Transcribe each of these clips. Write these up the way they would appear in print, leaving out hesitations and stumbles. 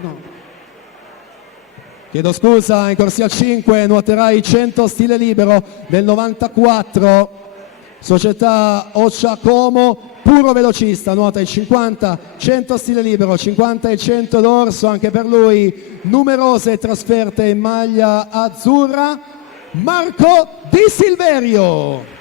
No. Chiedo scusa, in corsia 5 nuoterà i 100 stile libero del 94, società Occia Como, puro velocista, nuota i 50, 100 stile libero, 50 e 100 d'orso, anche per lui numerose trasferte in maglia azzurra, Marco Di Silverio.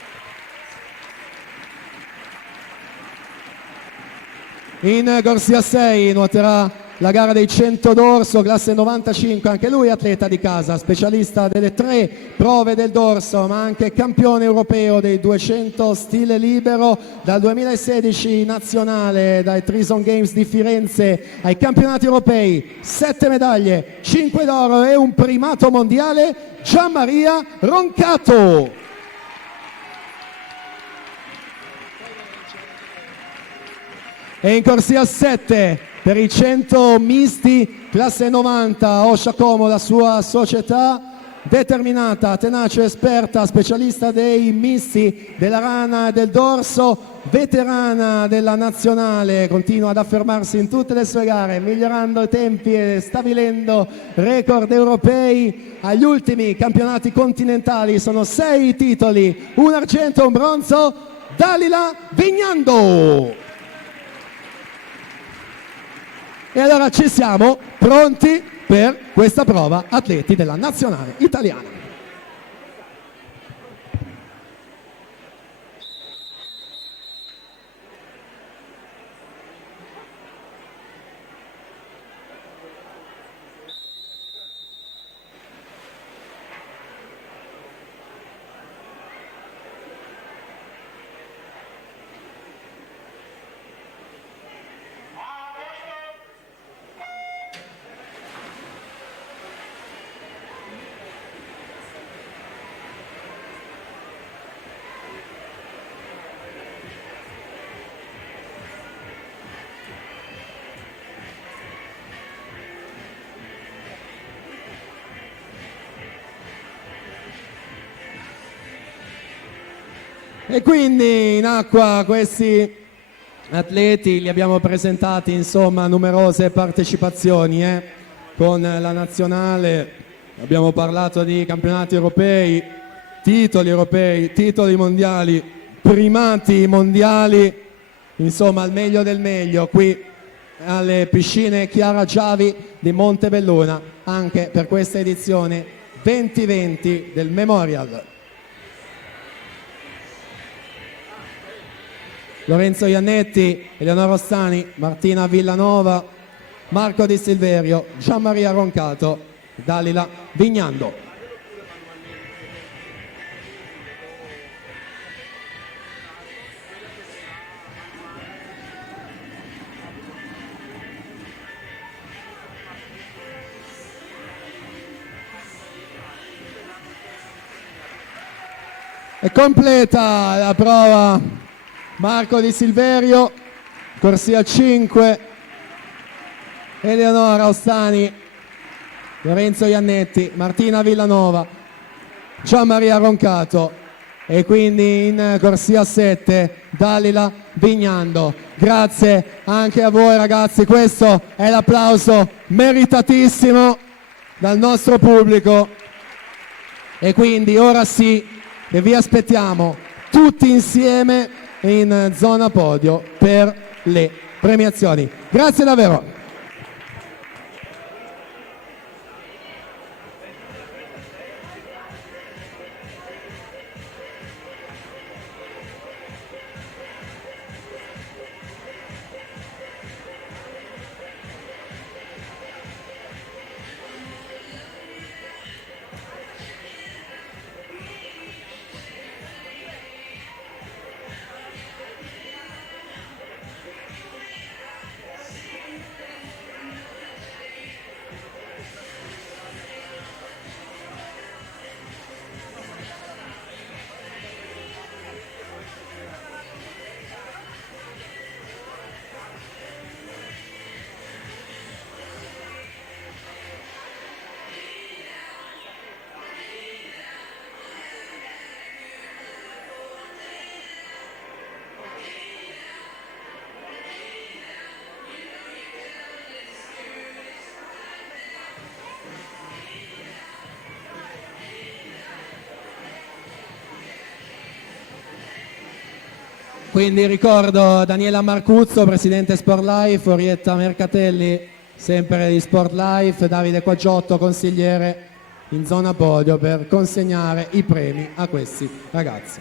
In corsia 6 nuoterà la gara dei 100 dorso, classe 95, anche lui atleta di casa, specialista delle 3 prove del dorso, ma anche campione europeo dei 200 stile libero, dal 2016 nazionale, dai Trison Games di Firenze ai campionati europei, 7 medaglie, 5 d'oro e un primato mondiale, Gianmaria Roncato. E in corsia 7 per i 100 misti classe 90 Occia Como, la sua società, determinata, tenace, esperta, specialista dei misti della rana e del dorso, veterana della nazionale, continua ad affermarsi in tutte le sue gare, migliorando i tempi e stabilendo record europei. Agli ultimi campionati continentali sono 6 titoli, un argento e un bronzo, Dalila Vignando. E allora ci siamo pronti per questa prova, atleti della nazionale italiana. E quindi in acqua questi atleti li abbiamo presentati, insomma, numerose partecipazioni con la nazionale, abbiamo parlato di campionati europei, titoli mondiali, primati mondiali, insomma il meglio del meglio qui alle piscine Chiara Giavi di Montebelluna, anche per questa edizione 2020 del Memorial. Lorenzo Iannetti, Eleonora Ostani, Martina Villanova, Marco Di Silverio, Gianmaria Roncato, Dalila Vignando. E completa la prova Marco Di Silverio, corsia 5, Eleonora Ostani, Lorenzo Iannetti, Martina Villanova, Gianmaria Roncato e quindi in corsia 7 Dalila Vignando. Grazie anche a voi ragazzi, questo è l'applauso meritatissimo dal nostro pubblico e quindi ora sì che vi aspettiamo tutti insieme in zona podio per le premiazioni. Grazie davvero. Quindi ricordo Daniela Marcuzzo, presidente Sport Life, Orietta Mercatelli, sempre di Sport Life, Davide Quaggiotto, consigliere, in zona podio per consegnare i premi a questi ragazzi.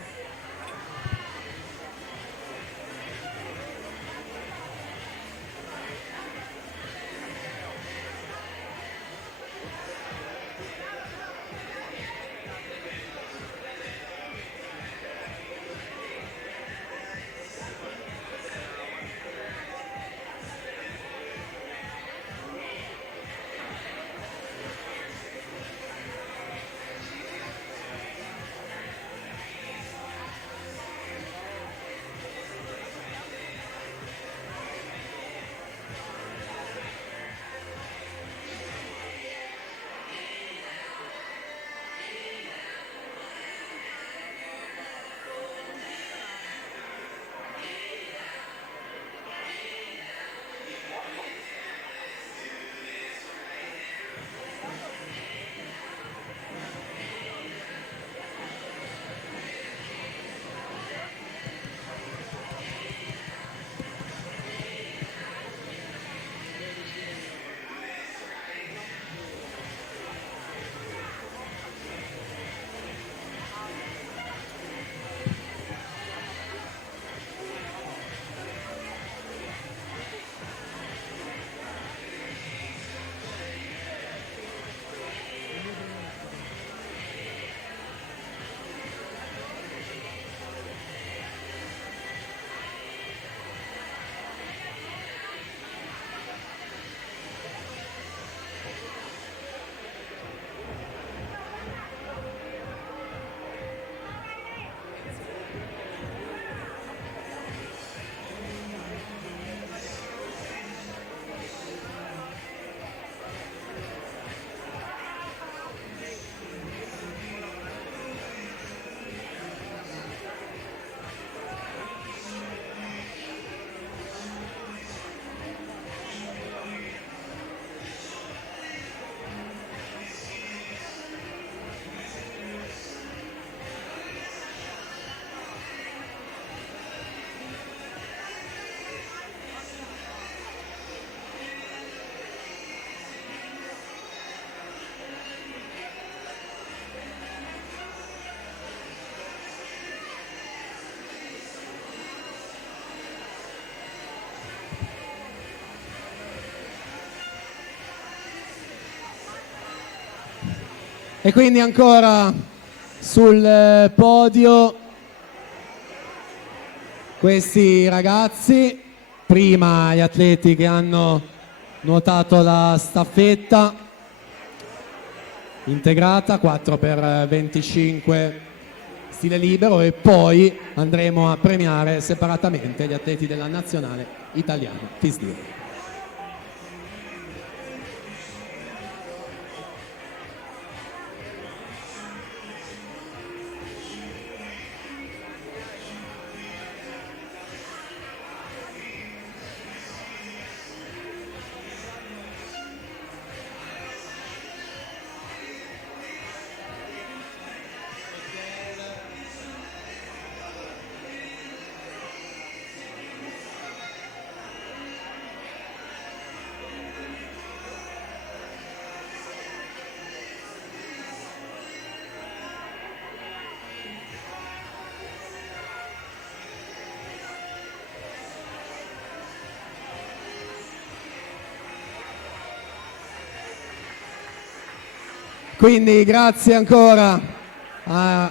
E quindi ancora sul podio questi ragazzi, prima gli atleti che hanno nuotato la staffetta integrata 4x25 stile libero, e poi andremo a premiare separatamente gli atleti della nazionale italiana FISDIR. Quindi grazie ancora a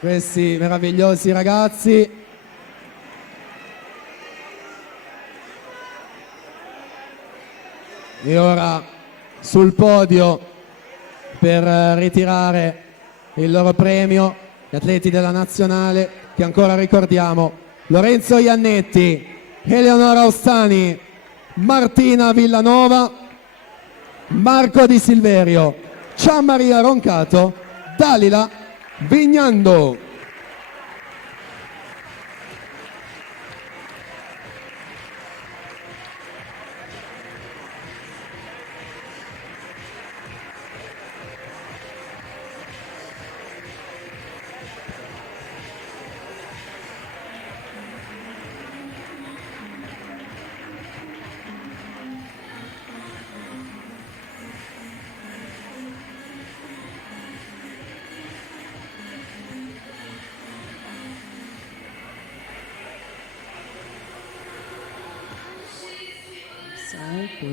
questi meravigliosi ragazzi. E ora sul podio per ritirare il loro premio gli atleti della nazionale, che ancora ricordiamo: Lorenzo Iannetti, Eleonora Ostani, Martina Villanova, Marco Di Silverio, Gianmaria Roncato, Dalila Vignando. E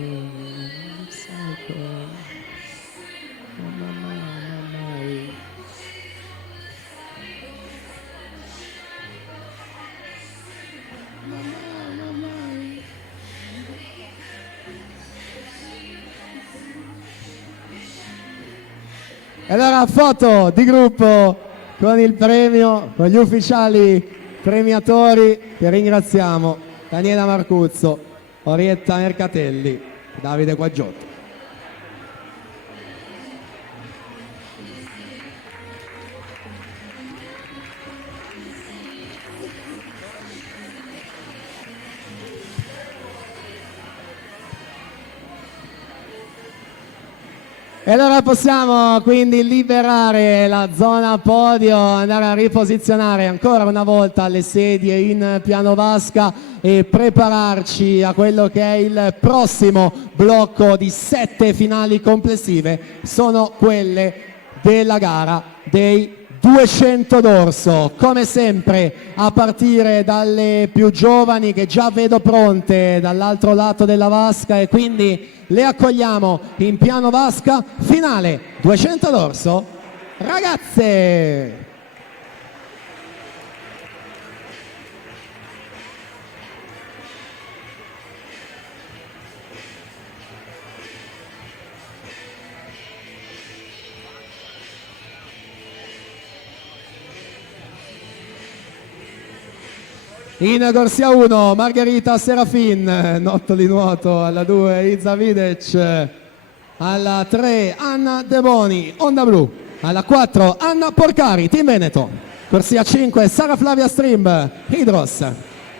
allora foto di gruppo con il premio, con gli ufficiali premiatori che ringraziamo: Daniela Marcuzzo, Orietta Mercatelli, Davide Quaggiotto. E allora possiamo quindi liberare la zona podio, andare a riposizionare ancora una volta le sedie in piano vasca e prepararci a quello che è il prossimo blocco di 7 finali complessive. Sono quelle della gara dei 200 d'orso, come sempre a partire dalle più giovani che già vedo pronte dall'altro lato della vasca, e quindi le accogliamo in piano vasca. Finale 200 d'orso, ragazze! In corsia 1 Margherita Serafin, Notto di nuoto, alla 2 Iza Videc, alla 3 Anna De Boni, Onda Blu, alla 4 Anna Porcari, Team Veneto, corsia 5 Sara Flavia Stream, Hydros,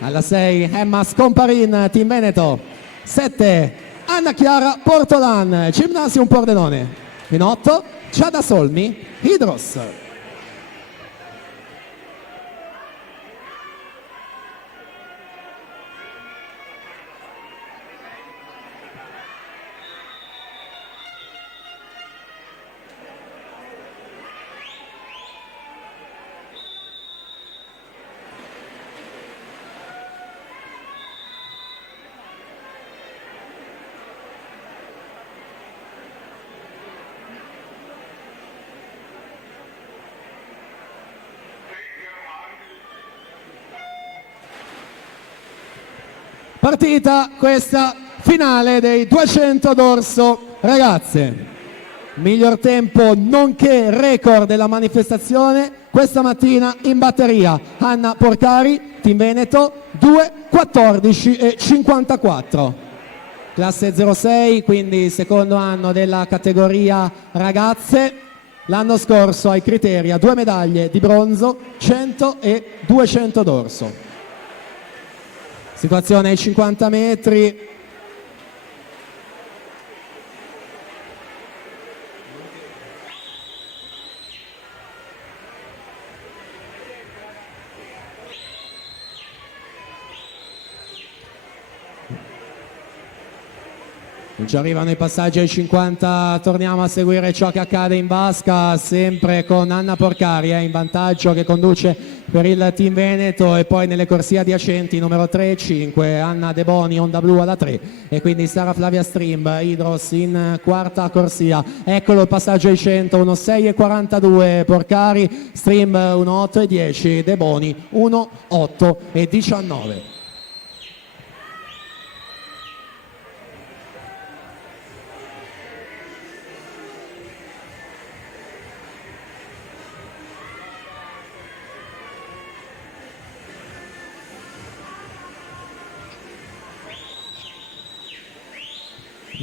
alla 6 Emma Scomparin, Team Veneto, 7 Anna Chiara Portolan, Gymnasium Pordenone, in 8 Giada Solmi, Hydros. Partita questa finale dei 200 d'orso, ragazze. Miglior tempo nonché record della manifestazione questa mattina in batteria Anna Porcari, Team Veneto, 2:14 e 54. Classe 06, quindi secondo anno della categoria ragazze. L'anno scorso ai criteri a 2 medaglie di bronzo, 100 e 200 d'orso. Situazione ai 50 metri. Non ci arrivano i passaggi ai 50, torniamo a seguire ciò che accade in vasca, sempre con Anna Porcari in vantaggio, che conduce per il Team Veneto, e poi nelle corsie adiacenti numero 3 e 5 Anna De Boni, Onda Blu alla 3, e quindi Sara Flavia Stream, Hydros in quarta corsia. Eccolo il passaggio ai 100, 1:6 e 42 Porcari, Stream 1:8 e 10, De Boni 1:8 e 19.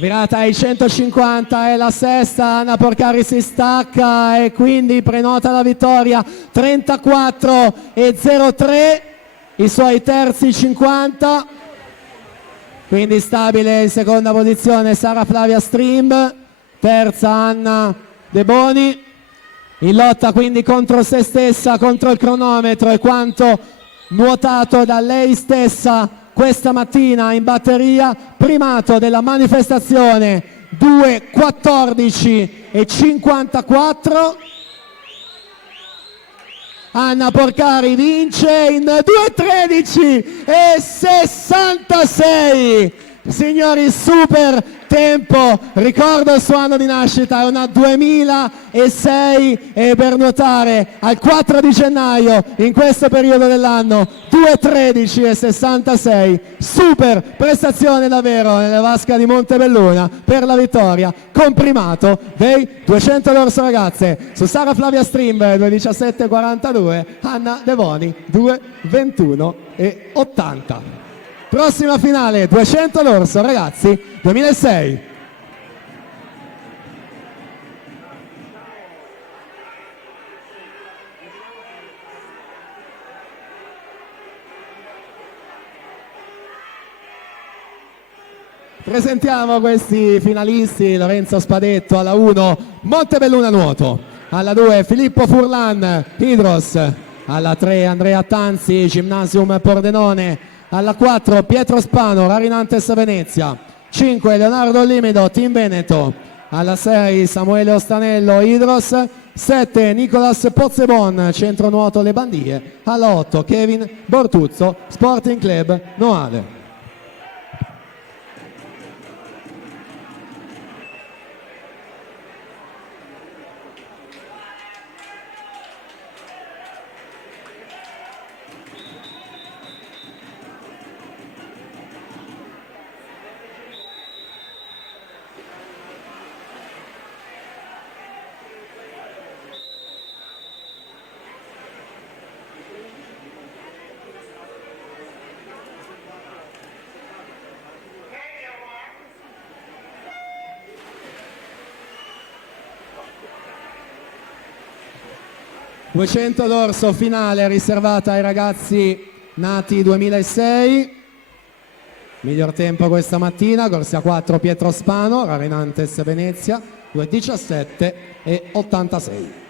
Virata ai 150, è la sesta, Anna Porcari si stacca e quindi prenota la vittoria, 34 e 03, i suoi terzi 50, quindi stabile in seconda posizione Sara Flavia Stream, terza Anna De Boni, in lotta quindi contro se stessa, contro il cronometro e quanto nuotato da lei stessa questa mattina in batteria. Primato della manifestazione, 2:14 e 54. Anna Porcari vince in 2:13 e 66. Signori, super tempo, ricordo il suo anno di nascita, è una 2006 e per nuotare al 4 di gennaio in questo periodo dell'anno 2:13:66, super prestazione davvero nelle vasche di Montebelluna per la vittoria con primato dei 200 d'orso ragazze su Sara Flavia Stream 2:17:42, Anna Devoni 2:21:80. Prossima finale, 200 d'orso ragazzi 2006. Presentiamo questi finalisti: Lorenzo Spadetto alla 1, Montebelluna Nuoto, alla 2 Filippo Furlan, Hydros, alla 3 Andrea Tanzi, Gymnasium Pordenone, alla 4 Pietro Spano, Rarinantes Venezia, 5 Leonardo Limido, Team Veneto, alla 6 Samuele Ostanello, Hydros, 7 Nicolas Pozzebon, Centro Nuoto Le Bandie, alla 8 Kevin Bortuzzo, Sporting Club Noale. $200 d'orso finale riservata ai ragazzi nati 2006. Miglior tempo questa mattina, corsia 4 Pietro Spano, Rarinantes Venezia, 2:17:86.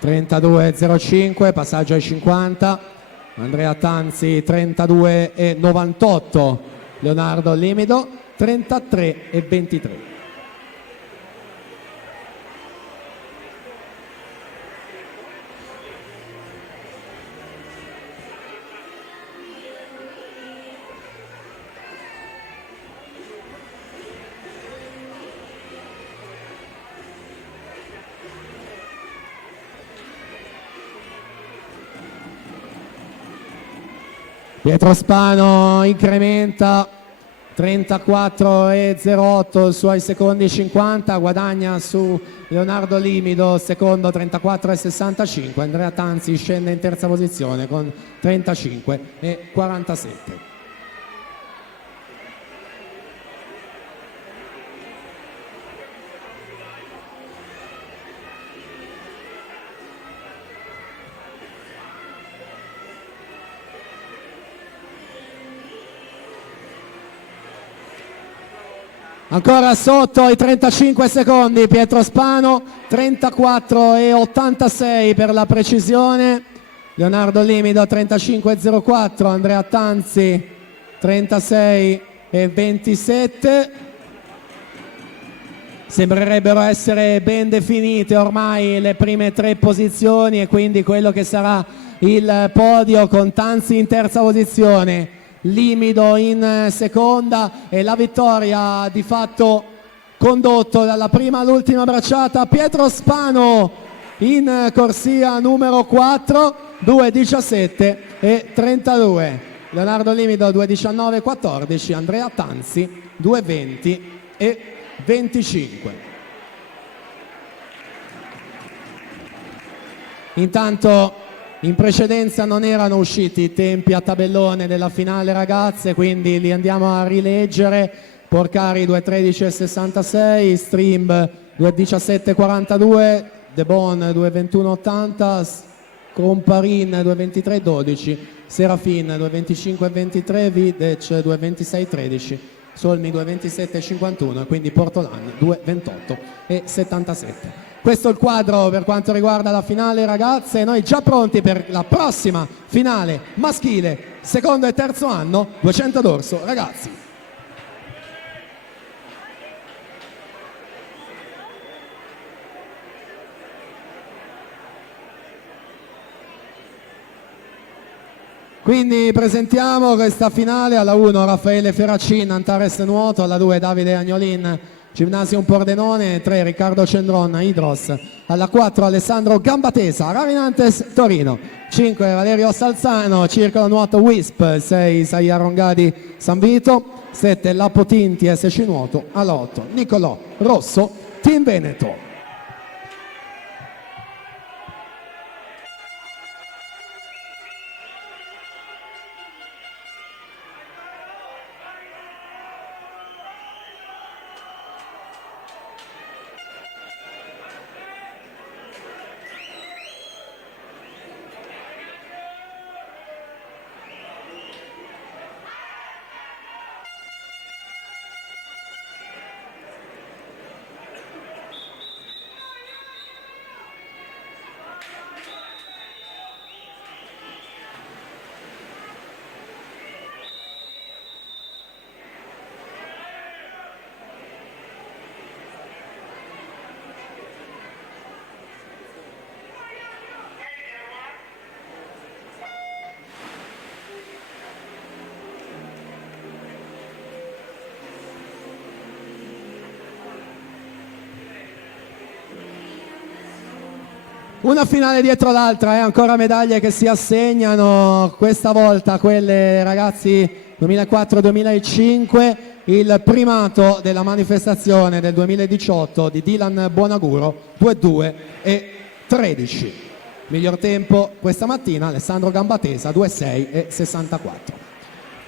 (32:05), passaggio ai 50, Andrea Tanzi 32:98, Leonardo Limido 33:23. Pietro Spano incrementa 34:08 su ai secondi 50, guadagna su Leonardo Limido, secondo 34:65, Andrea Tanzi scende in terza posizione con 35:47. Ancora sotto i 35 secondi Pietro Spano, 34:86 per la precisione, Leonardo Limido 35:04, Andrea Tanzi 36:27. Sembrerebbero essere ben definite ormai le prime tre posizioni e quindi quello che sarà il podio, con Tanzi in terza posizione, Limido in seconda e la vittoria di fatto condotto dalla prima all'ultima bracciata Pietro Spano in corsia numero 4, 2:17:32, Leonardo Limido 2:19:14, Andrea Tanzi 2:20:25. Intanto in precedenza non erano usciti i tempi a tabellone della finale ragazze, quindi li andiamo a rileggere. Porcari 2:13:66, Stream 2:17:42, De Bon 2:21:80, Comparin 2:23:12, Serafin 2:25:23, Videc 2:26:13, Solmi 2:27:51 e quindi Portolan 2:28:77. Questo è il quadro per quanto riguarda la finale ragazze, noi già pronti per la prossima finale maschile, secondo e terzo anno, 200 d'orso ragazzi. Quindi presentiamo questa finale: alla 1 Raffaele Ferracin, Antares Nuoto, alla 2 Davide Agnolin, Gymnasium Pordenone, 3 Riccardo Cendron, Idros, alla 4 Alessandro Gambatesa, Ravinantes Torino, 5 Valerio Salzano, Circolo Nuoto Wisp, 6 Isaia Rongadi San Vito, 7 Lappo Tinti SC Nuoto, alla 8 Nicolò Rosso Team Veneto. Una finale dietro l'altra, ancora medaglie che si assegnano, questa volta quelle ragazzi 2004-2005, il primato della manifestazione del 2018 di Dylan Buonaguro, 2-2 e 13. Miglior tempo questa mattina Alessandro Gambatesa, 2-6 e 64.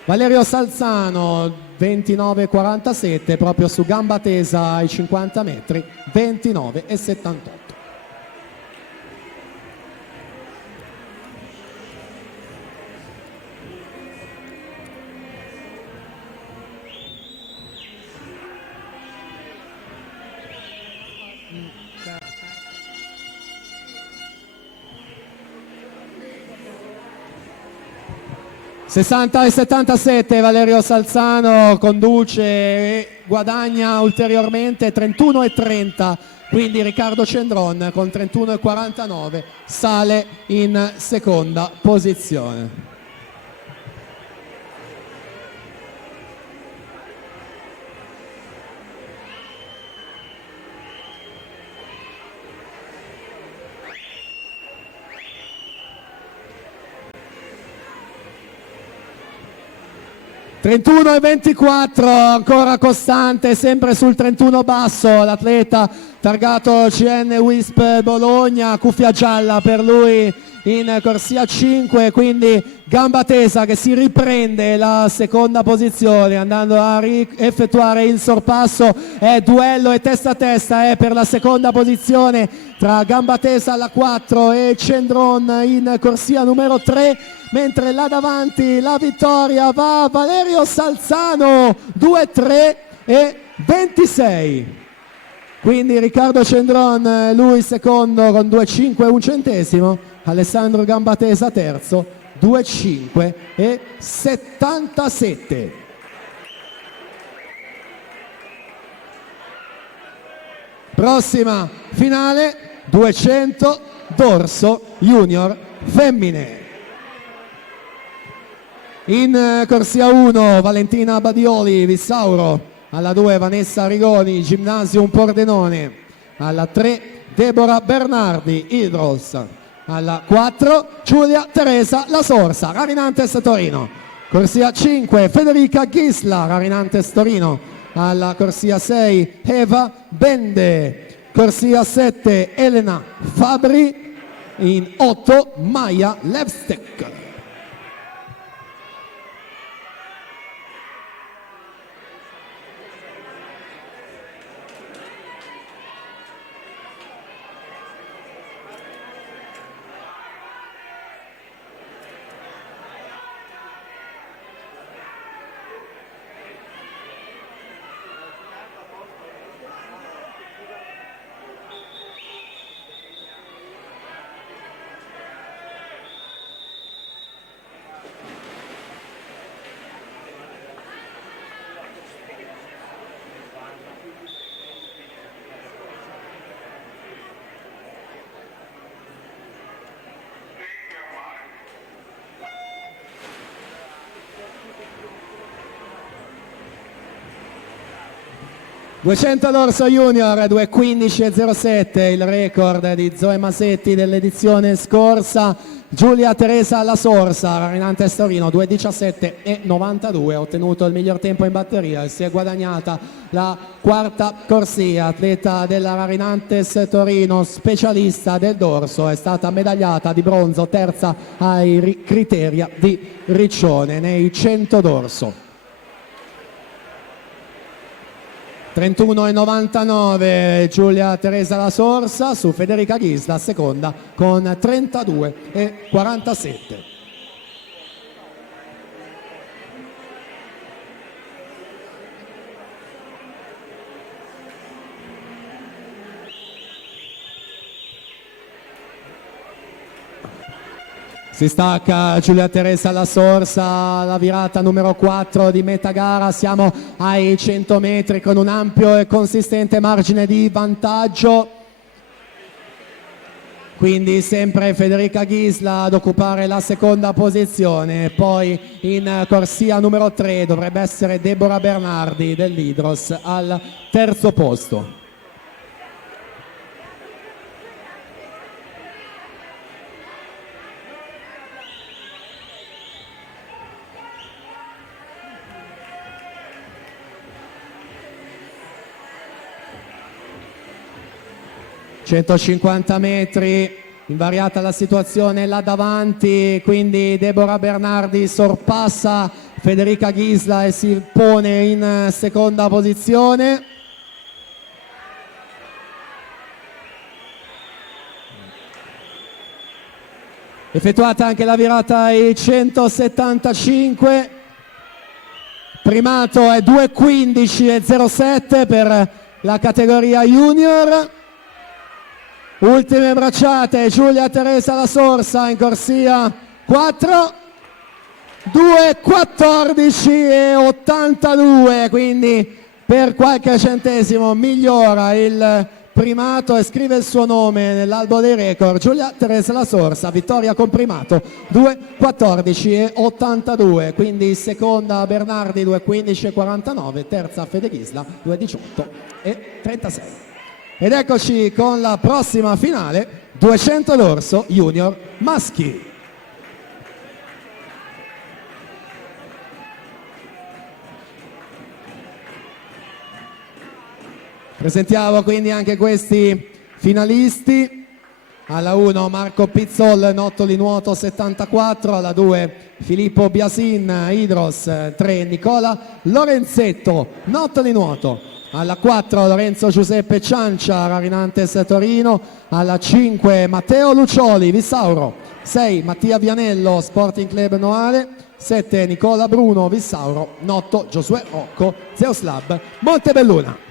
Valerio Salzano 29-47, proprio su Gambatesa ai 50 metri, 29 e 78. 60 e 77, Valerio Salzano conduce e guadagna ulteriormente 31 e 30, quindi Riccardo Cendron con 31 e 49 sale in seconda posizione. (31 e 24), ancora costante, sempre sul 31 basso l'atleta targato CN Wisp Bologna, cuffia gialla per lui in corsia 5, quindi Gambatesa che si riprende la seconda posizione andando a effettuare il sorpasso. È duello e testa a testa per la seconda posizione tra Gambatesa alla 4 e Cendron in corsia numero 3, mentre là davanti la vittoria va a Valerio Salzano, 2-3 e 26. Quindi Riccardo Cendron lui secondo con 2,5 e un centesimo, Alessandro Gambatesa terzo 2,5 e 77. Prossima finale 200 dorso junior femmine. In corsia 1 Valentina Badioli Vissauro, alla 2 Vanessa Rigoni Gymnasium Pordenone, alla 3 Deborah Bernardi Idros, alla 4 Giulia Teresa La Sorsa Ravinantes Torino, corsia 5 Federica Ghisla Ravinantes Torino, alla corsia 6 Eva Bende, corsia 7 Elena Fabri, in 8 Maya Levstek. 200 d'orso junior, 2:15.07, il record di Zoe Masetti dell'edizione scorsa. Giulia Teresa La Sorsa, Rarinantes Torino, 2:17.92, ha ottenuto il miglior tempo in batteria e si è guadagnata la quarta corsia. Atleta della Rarinantes Torino, specialista del dorso, è stata medagliata di bronzo, terza ai Criteria di Riccione nei 100 d'orso. 31,99 Giulia Teresa La Sorsa su Federica Ghisla, seconda con 32,47. Si stacca Giulia Teresa La Sorsa, la virata numero 4 di metà gara, siamo ai 100 metri con un ampio e consistente margine di vantaggio. Quindi sempre Federica Ghisla ad occupare la seconda posizione, poi in corsia numero 3 dovrebbe essere Deborah Bernardi dell'Hydros al terzo posto. ...150 metri, invariata la situazione là davanti, quindi Deborah Bernardi sorpassa Federica Ghisla e si pone in seconda posizione. Effettuata anche la virata ai 175, primato è 2:15.07 per la categoria junior. Ultime bracciate, Giulia Teresa La Sorsa in corsia 4, 2:14.82, quindi per qualche centesimo migliora il primato e scrive il suo nome nell'albo dei record. Giulia Teresa La Sorsa, vittoria con primato 2:14.82, quindi seconda Bernardi 2:15.49, terza Fede Ghisla 2:18.36. Ed eccoci con la prossima finale, 200 d'orso junior maschi. Presentiamo quindi anche questi finalisti. Alla 1 Marco Pizzol, Nottoli Nuoto 74, alla 2 Filippo Biasin, Hydros, 3 Nicola Lorenzetto, Nottoli Nuoto. Alla 4 Lorenzo Giuseppe Ciancia, Rarinantes Torino, alla 5 Matteo Lucioli, Vissauro, 6 Mattia Vianello, Sporting Club Noale, 7 Nicola Bruno, Vissauro, 8 Giosuè Rocco, Zeus Lab, Montebelluna.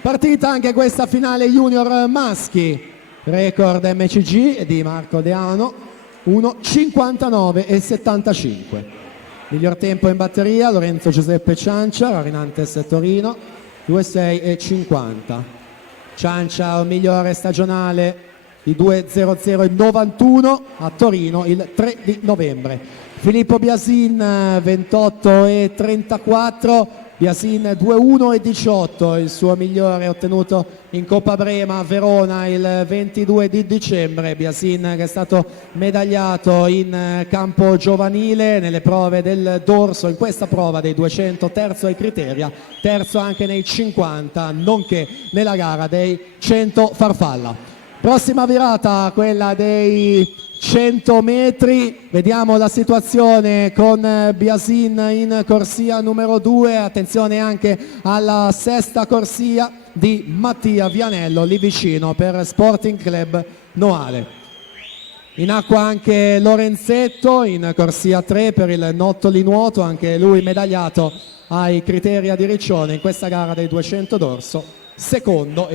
Partita anche questa finale junior maschi, record MCG di Marco Deano, 1:59.75. Miglior tempo in batteria Lorenzo Giuseppe Ciancia, Rarinantes Torino, 2:6.50. Ciancia un migliore stagionale di 2:00.91 a Torino il 3 di novembre. Filippo Biasin 28:34. Biasin 2:1.18, il suo migliore ottenuto in Coppa Brema a Verona il 22 di dicembre. Biasin che è stato medagliato in campo giovanile nelle prove del dorso, in questa prova dei 200, terzo ai Criteria, terzo anche nei 50, nonché nella gara dei 100 farfalla. Prossima virata, quella dei 100 metri. Vediamo la situazione con Biasin in corsia numero 2, attenzione anche alla sesta corsia di Mattia Vianello lì vicino per Sporting Club Noale. In acqua anche Lorenzetto in corsia 3 per il Nottoli Nuoto, anche lui medagliato ai criteri di Riccione in questa gara dei 200 dorso, secondo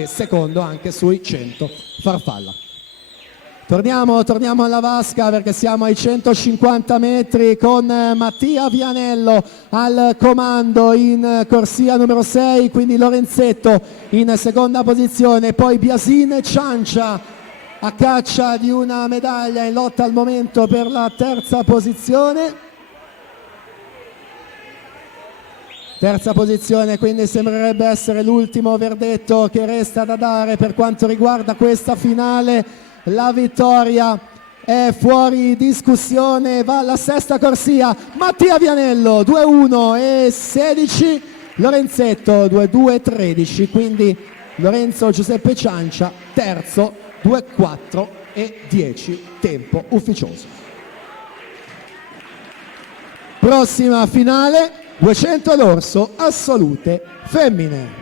anche sui 100 farfalla. Torniamo alla vasca perché siamo ai 150 metri con Mattia Vianello al comando in corsia numero 6, quindi Lorenzetto in seconda posizione, poi Biasin Ciancia a caccia di una medaglia in lotta al momento per la terza posizione. Terza posizione, quindi sembrerebbe essere l'ultimo verdetto che resta da dare per quanto riguarda questa finale. La vittoria è fuori discussione, va alla sesta corsia Mattia Vianello 2-1 e 16, Lorenzetto 2-2 13, quindi Lorenzo Giuseppe Ciancia terzo 2-4 e 10 tempo ufficioso. Prossima finale 200 dorso assolute femmine.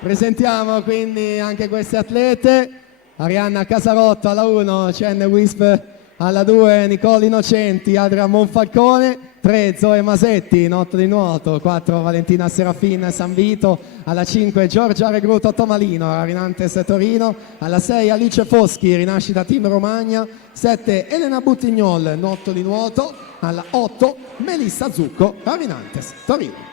Presentiamo quindi anche queste atlete: Arianna Casarotto alla 1, Cenne Wisp alla 2, Nicole Innocenti, Adria Monfalcone, 3 Zoe Masetti, Notto di Nuoto, 4 Valentina Serafin San Vito, alla 5 Giorgia Regruto Tomalino, Rarinantes Torino, alla 6 Alice Foschi, Rinascita Team Romagna, 7 Elena Buttignol, Notto di Nuoto, alla 8 Melissa Zucco, Rarinantes Torino.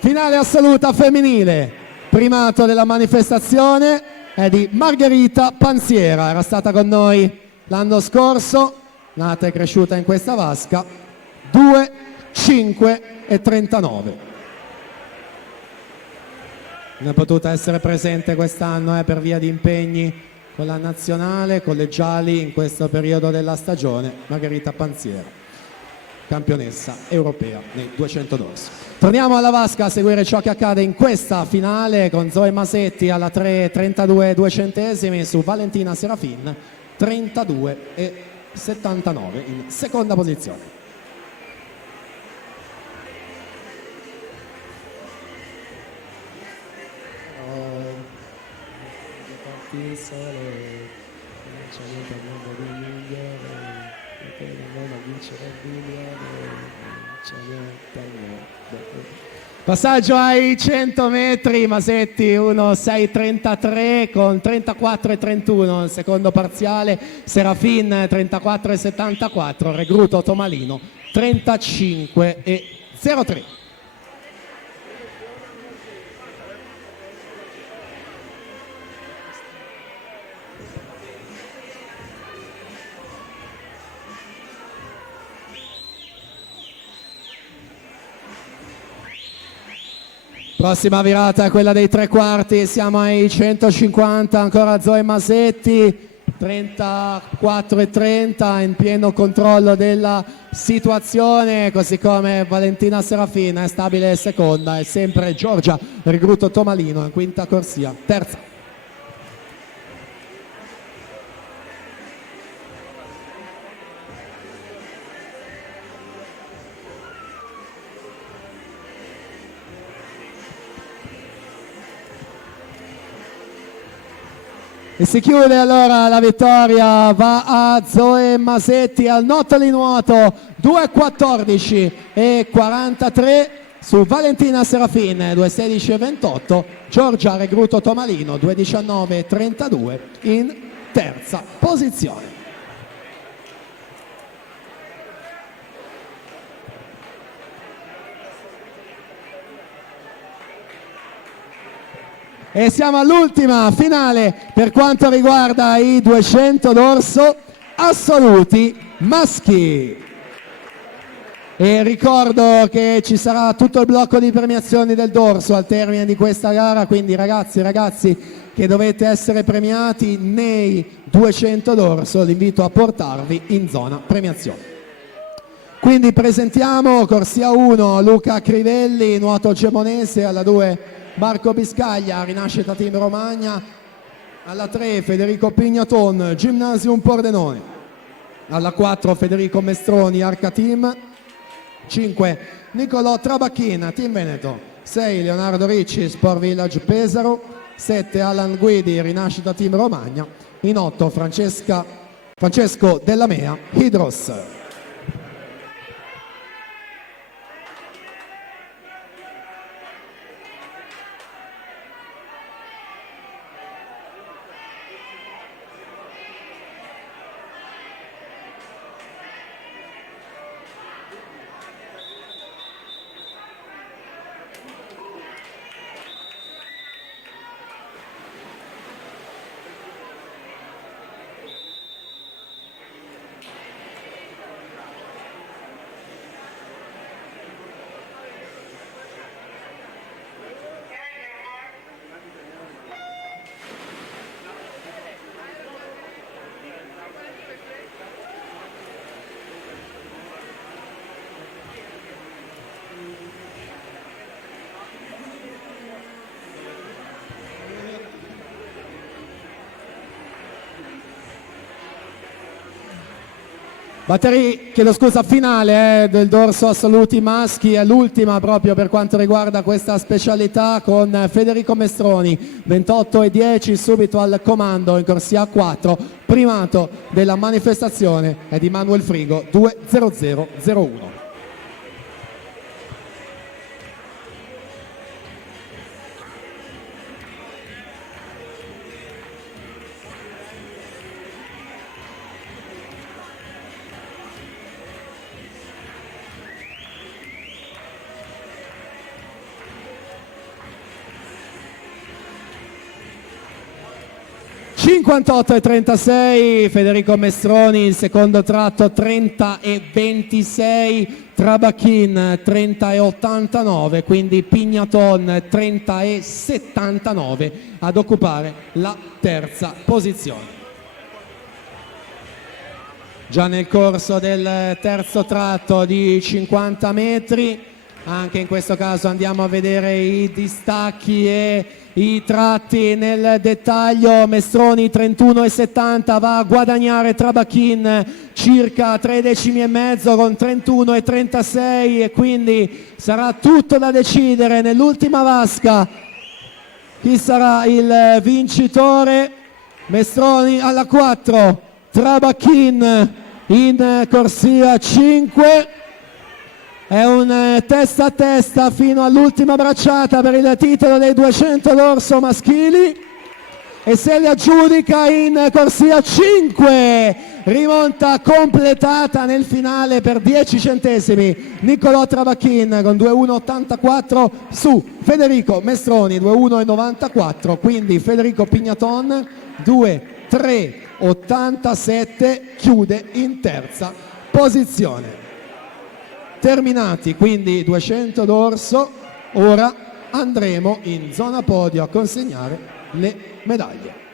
Finale assoluta femminile, primato della manifestazione è di Margherita Panziera, era stata con noi l'anno scorso, nata e cresciuta in questa vasca, 2, 5 e 39. Non è potuta essere presente quest'anno per via di impegni con la nazionale, collegiali in questo periodo della stagione. Margherita Panziera, campionessa europea nei 200 dorsi. Torniamo alla vasca a seguire ciò che accade in questa finale con Zoe Masetti alla 3,32 duecentesimi su Valentina Serafin 32 e 79 in seconda posizione. Passaggio ai 100 metri, Masetti 1,633 con 34 e 31 il secondo parziale, Serafin 34 e 74, Regruto Tomalino 35 e 03. Prossima virata è quella dei tre quarti, siamo ai 150, ancora Zoe Masetti, 34 e 30 in pieno controllo della situazione, così come Valentina Serafina è stabile seconda e sempre Giorgia Regruto Tomalino in quinta corsia, terza. E si chiude allora, la vittoria va a Zoe Masetti al Nottoli Nuoto 2.14 e 43 su Valentina Serafin 2.16 e 28, Giorgia Regruto Tomalino 2.19 e 32 in terza posizione. E siamo all'ultima finale per quanto riguarda i 200 d'orso assoluti maschi. E ricordo che ci sarà tutto il blocco di premiazioni del dorso al termine di questa gara, quindi ragazzi che dovete essere premiati nei 200 d'orso, l'invito a portarvi in zona premiazione. Quindi presentiamo corsia 1 Luca Crivelli, nuoto gemonese, alla 2 Marco Biscaglia, Rinascita Team Romagna, alla 3 Federico Pignaton, Gymnasium Pordenone, alla 4 Federico Mestroni, Arca Team, 5 Nicolò Trabacchina, Team Veneto, 6 Leonardo Ricci, Sport Village Pesaro, 7 Alan Guidi, Rinascita Team Romagna, in 8 Francesco Della Mea, Hydros. Finale del dorso assoluti maschi, è l'ultima proprio per quanto riguarda questa specialità, con Federico Mestroni 28 e 10 subito al comando in corsia 4, primato della manifestazione è di Manuel Frigo 2.00.01. 58 e 36 Federico Mestroni, il secondo tratto 30 e 26 Trabacchin 30 e 89, quindi Pignaton 30 e 79 ad occupare la terza posizione. Già nel corso del terzo tratto di 50 metri, anche in questo caso andiamo a vedere i distacchi e i tratti nel dettaglio. Mestroni 31,70 va a guadagnare Trabacchin circa 3 decimi e mezzo con 31,36, e quindi sarà tutto da decidere nell'ultima vasca chi sarà il vincitore. Mestroni alla 4, Trabacchin in corsia 5. È un testa a testa fino all'ultima bracciata per il titolo dei 200 d'orso maschili, e se li aggiudica in corsia 5. Rimonta completata nel finale per 10 centesimi Nicolò Trabacchin con 2.184 su Federico Mestroni 2.194, quindi Federico Pignaton 2.387 chiude in terza posizione. Terminati quindi i 200 d'orso, ora andremo in zona podio a consegnare le medaglie.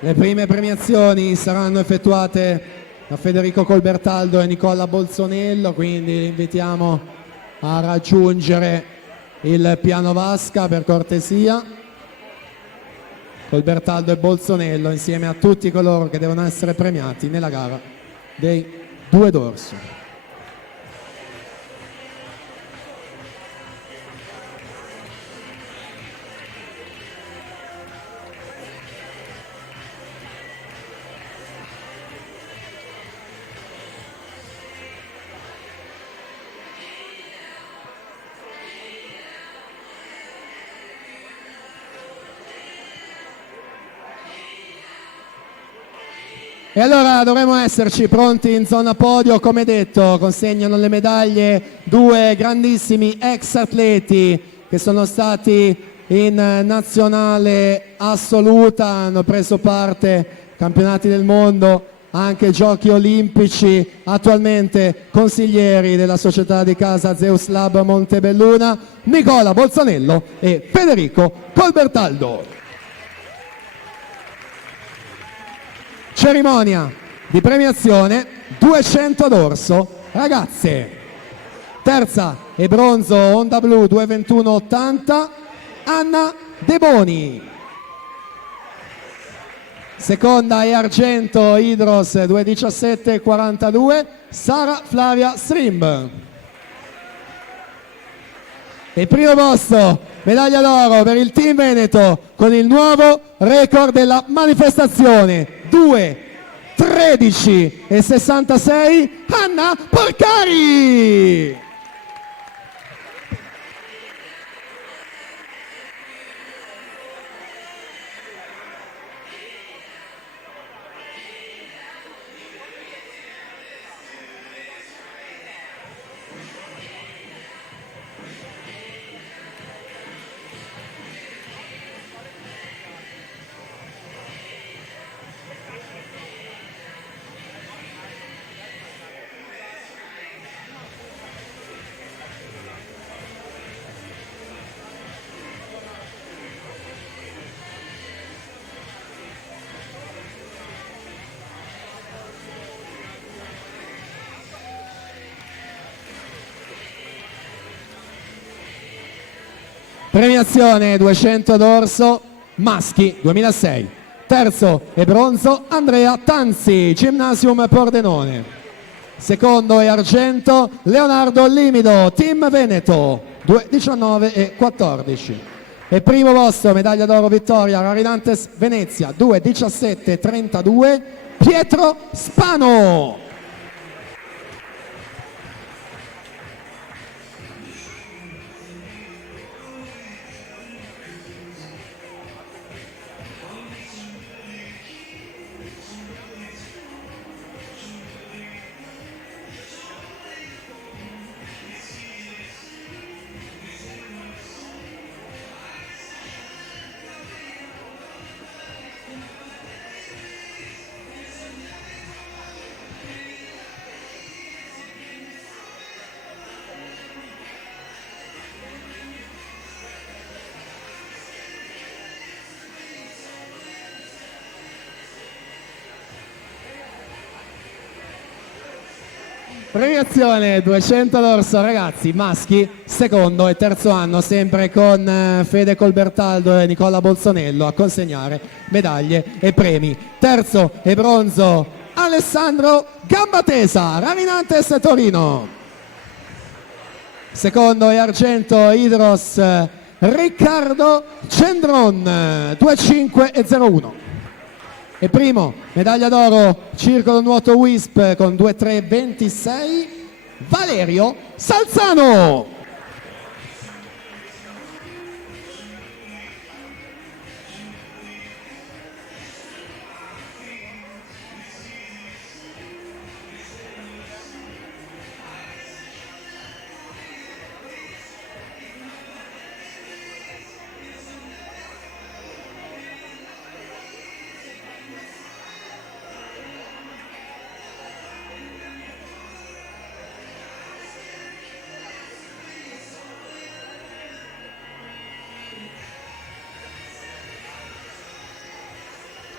Le prime premiazioni saranno effettuate da Federico Colbertaldo e Nicola Bolzonello, quindi li invitiamo a raggiungere il piano vasca per cortesia. Colbertaldo e Bolzonello insieme a tutti coloro che devono essere premiati nella gara dei 2 dorso. E allora dovremo esserci pronti in zona podio, come detto, consegnano le medaglie 2 grandissimi ex atleti che sono stati in nazionale assoluta, hanno preso parte ai campionati del mondo, anche giochi olimpici, attualmente consiglieri della società di casa Zeus Lab Montebelluna, Nicola Bolzonello e Federico Colbertaldo. Cerimonia di premiazione 200 dorso ragazze. Terza e bronzo Onda Blu 2:21:80 Anna De Boni. Seconda e argento Idros 2:17:42 Sara Flavia Strimb. E primo posto, medaglia d'oro per il team Veneto con il nuovo record della manifestazione 2:13:66 Anna Porcari. Premiazione 200 d'orso maschi 2006. Terzo e bronzo Andrea Tanzi, Gymnasium Pordenone. Secondo e argento Leonardo Limido, Team Veneto 2:19:14. E primo posto, medaglia d'oro vittoria Rarinantes Venezia 2:17:32 Pietro Spano. Premiazione 200 d'orso ragazzi maschi, secondo e terzo anno, sempre con Fede Colbertaldo e Nicola Bolzonello a consegnare medaglie e premi. Terzo e bronzo Alessandro Gambatesa, Raminantes Torino. Secondo e argento Idros Riccardo Cendron 2:05:01. E primo, medaglia d'oro, circolo nuoto WISP con 2:3:26, Valerio Salzano.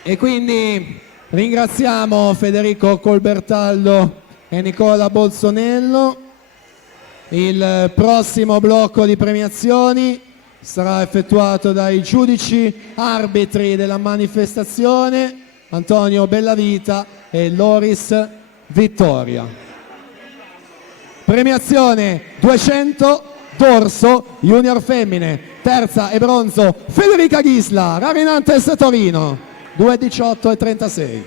E quindi ringraziamo Federico Colbertaldo e Nicola Bolsonello. Il prossimo blocco di premiazioni sarà effettuato dai giudici arbitri della manifestazione Antonio Bellavita e Loris Vittoria. Premiazione 200 dorso junior femmine, terza e bronzo Federica Ghisla, Rarinantes Torino, 2:18:36.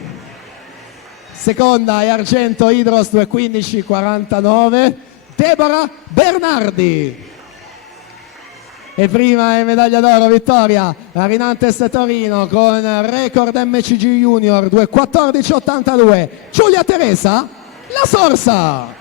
Seconda e argento Idros 2:15:49 Deborah Bernardi. E prima e medaglia d'oro vittoria Rarinantes Torino con record MCG Junior 2:14:82 Giulia Teresa La Sorsa.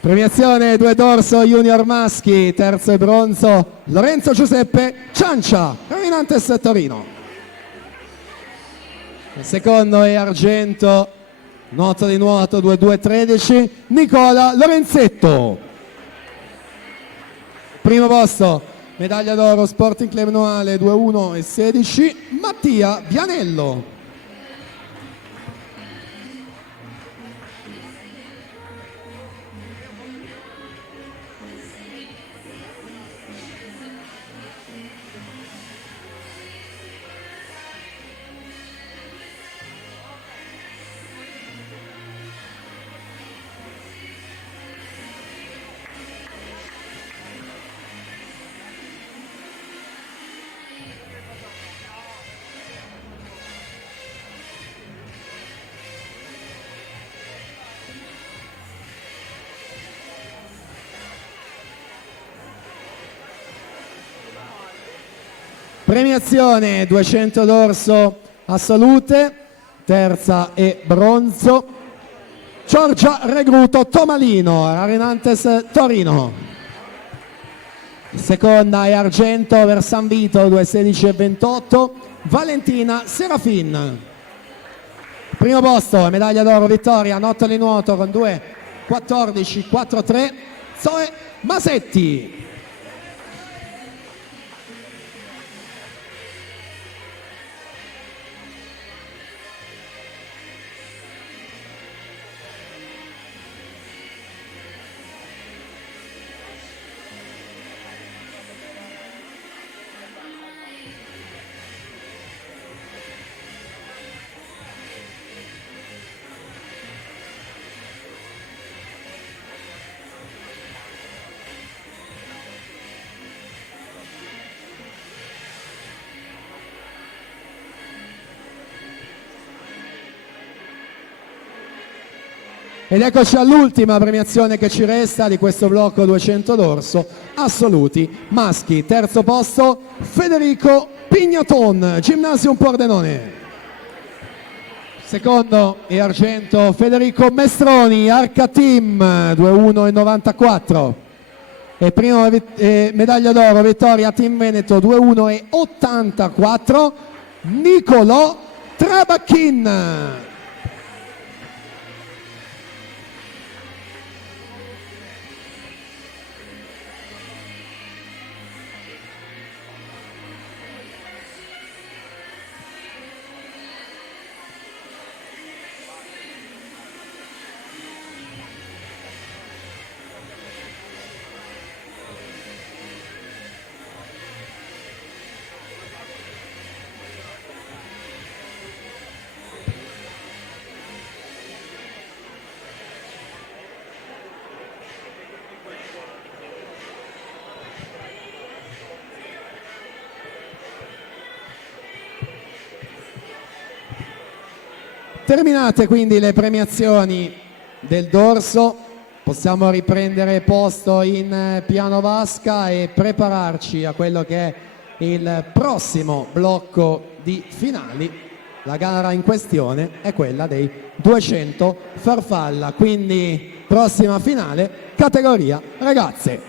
Premiazione 2 dorso junior maschi, terzo e bronzo Lorenzo Giuseppe Ciancia, Rarinantes Torino. Secondo e argento nota di nuoto 2:2:13 Nicola Lorenzetto. Primo posto medaglia d'oro Sporting Club Noale 2:1:16 Mattia Vianello. Premiazione 200 dorso a salute, terza e bronzo Giorgia Regruto Tomalino, Rarinantes Torino. Seconda e argento per San Vito 2:16:28 Valentina Serafin. Primo posto medaglia d'oro vittoria notto di nuoto con 2:14:43 Zoe Masetti. Ed eccoci all'ultima premiazione che ci resta di questo blocco 200 dorso, assoluti, maschi, terzo posto Federico Pignaton, Gymnasium Pordenone. Secondo e argento Federico Mestroni, Arca Team, 2:1:94. E prima medaglia d'oro vittoria Team Veneto, 2:1:84 Nicolò Trabacchin. Terminate quindi le premiazioni del dorso, possiamo riprendere posto in piano vasca e prepararci a quello che è il prossimo blocco di finali. La gara in questione è quella dei 200 farfalla, quindi prossima finale, categoria ragazze.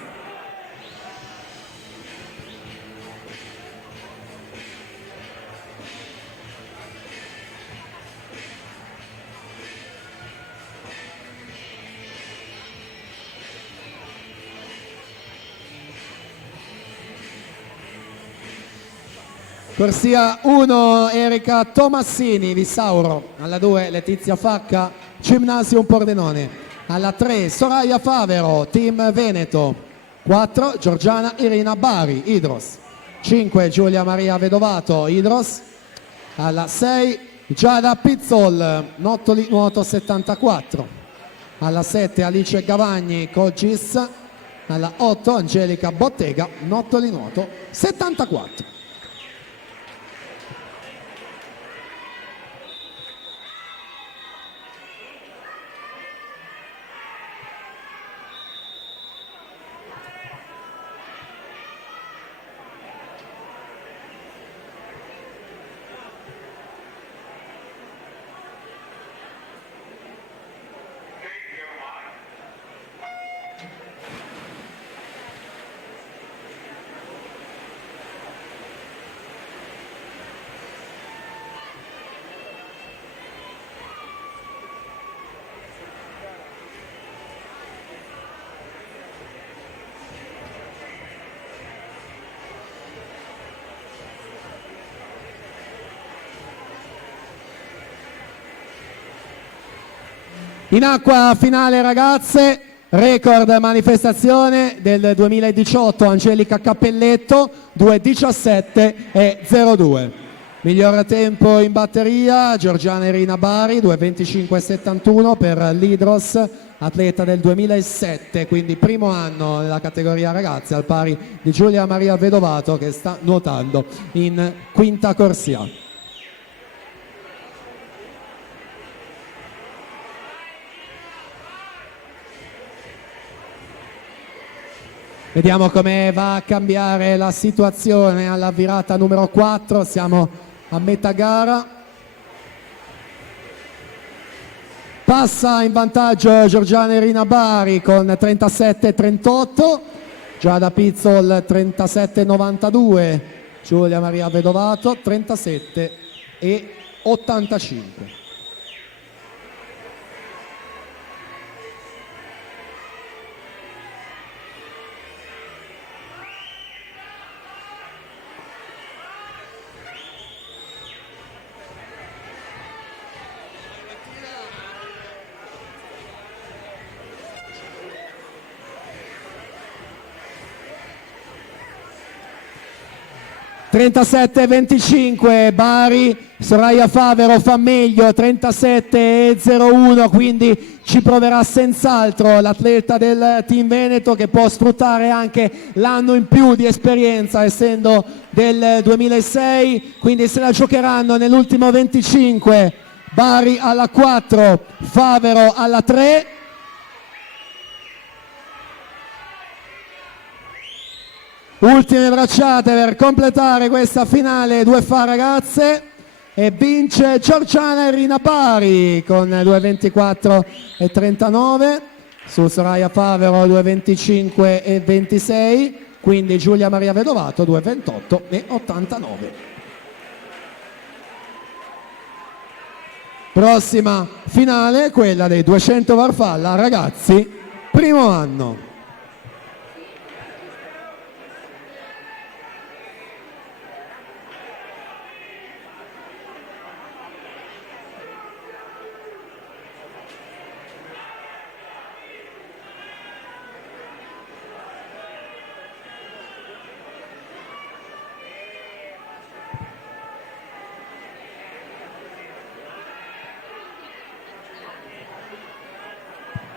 Corsia 1 Erika Tomassini, Vissauro. Alla 2 Letizia Facca, Gymnasium Pordenone. Alla 3 Soraya Favero, Team Veneto. 4 Giorgiana Irina Bari, Idros. 5 Giulia Maria Vedovato, Idros. Alla 6 Giada Pizzol, Nottoli Nuoto 74. Alla 7 Alice Gavagni, Cogis. Alla 8 Angelica Bottega, Nottoli Nuoto 74. In acqua finale ragazze, record manifestazione del 2018, Angelica Cappelletto, 2.17 e 02. Miglior tempo in batteria, Giorgiana Irina Bari, 2.25.71 per l'Idros, atleta del 2007, quindi primo anno nella categoria ragazze, al pari di Giulia Maria Vedovato che sta nuotando in quinta corsia. Vediamo come va a cambiare la situazione alla virata numero 4, siamo a metà gara. Passa in vantaggio Giorgiana Irina Bari con 37-38, Giada Pizzol 37-92, Giulia Maria Vedovato 37-85. (37-25) Bari, Soraya Favero fa meglio, 37-01, quindi ci proverà senz'altro l'atleta del Team Veneto che può sfruttare anche l'anno in più di esperienza essendo del 2006, quindi se la giocheranno nell'ultimo 25, Bari alla 4, Favero alla 3. Ultime bracciate per completare questa finale 2 fa ragazze e vince Giorgiana Irina Bari con 2.24 e 39 su Soraya Favero 2.25 e 26, quindi Giulia Maria Vedovato 2.28 e 89. Prossima finale, quella dei 200 farfalla ragazzi, primo anno.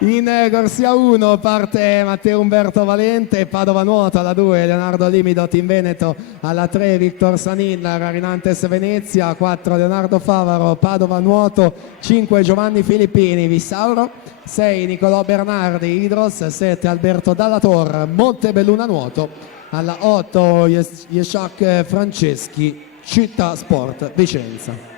In corsia 1 parte Matteo Umberto Valente, Padova Nuoto. Alla 2 Leonardo Limido, Team Veneto. Alla 3 Victor Sanin, Rarinantes Venezia. 4 Leonardo Favaro, Padova Nuoto. 5 Giovanni Filippini, Vissauro. 6 Nicolò Bernardi, Idros. 7 Alberto Dallator, Montebelluna Nuoto. Alla 8 Yeshak Franceschi, Città Sport Vicenza.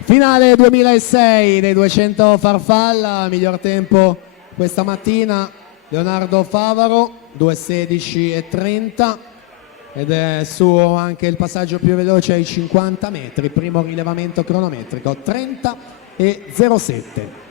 Finale 2006 dei 200 farfalla, miglior tempo questa mattina Leonardo Favaro, 2:16:30, ed è suo anche il passaggio più veloce ai 50 metri, primo rilevamento cronometrico, 30:07.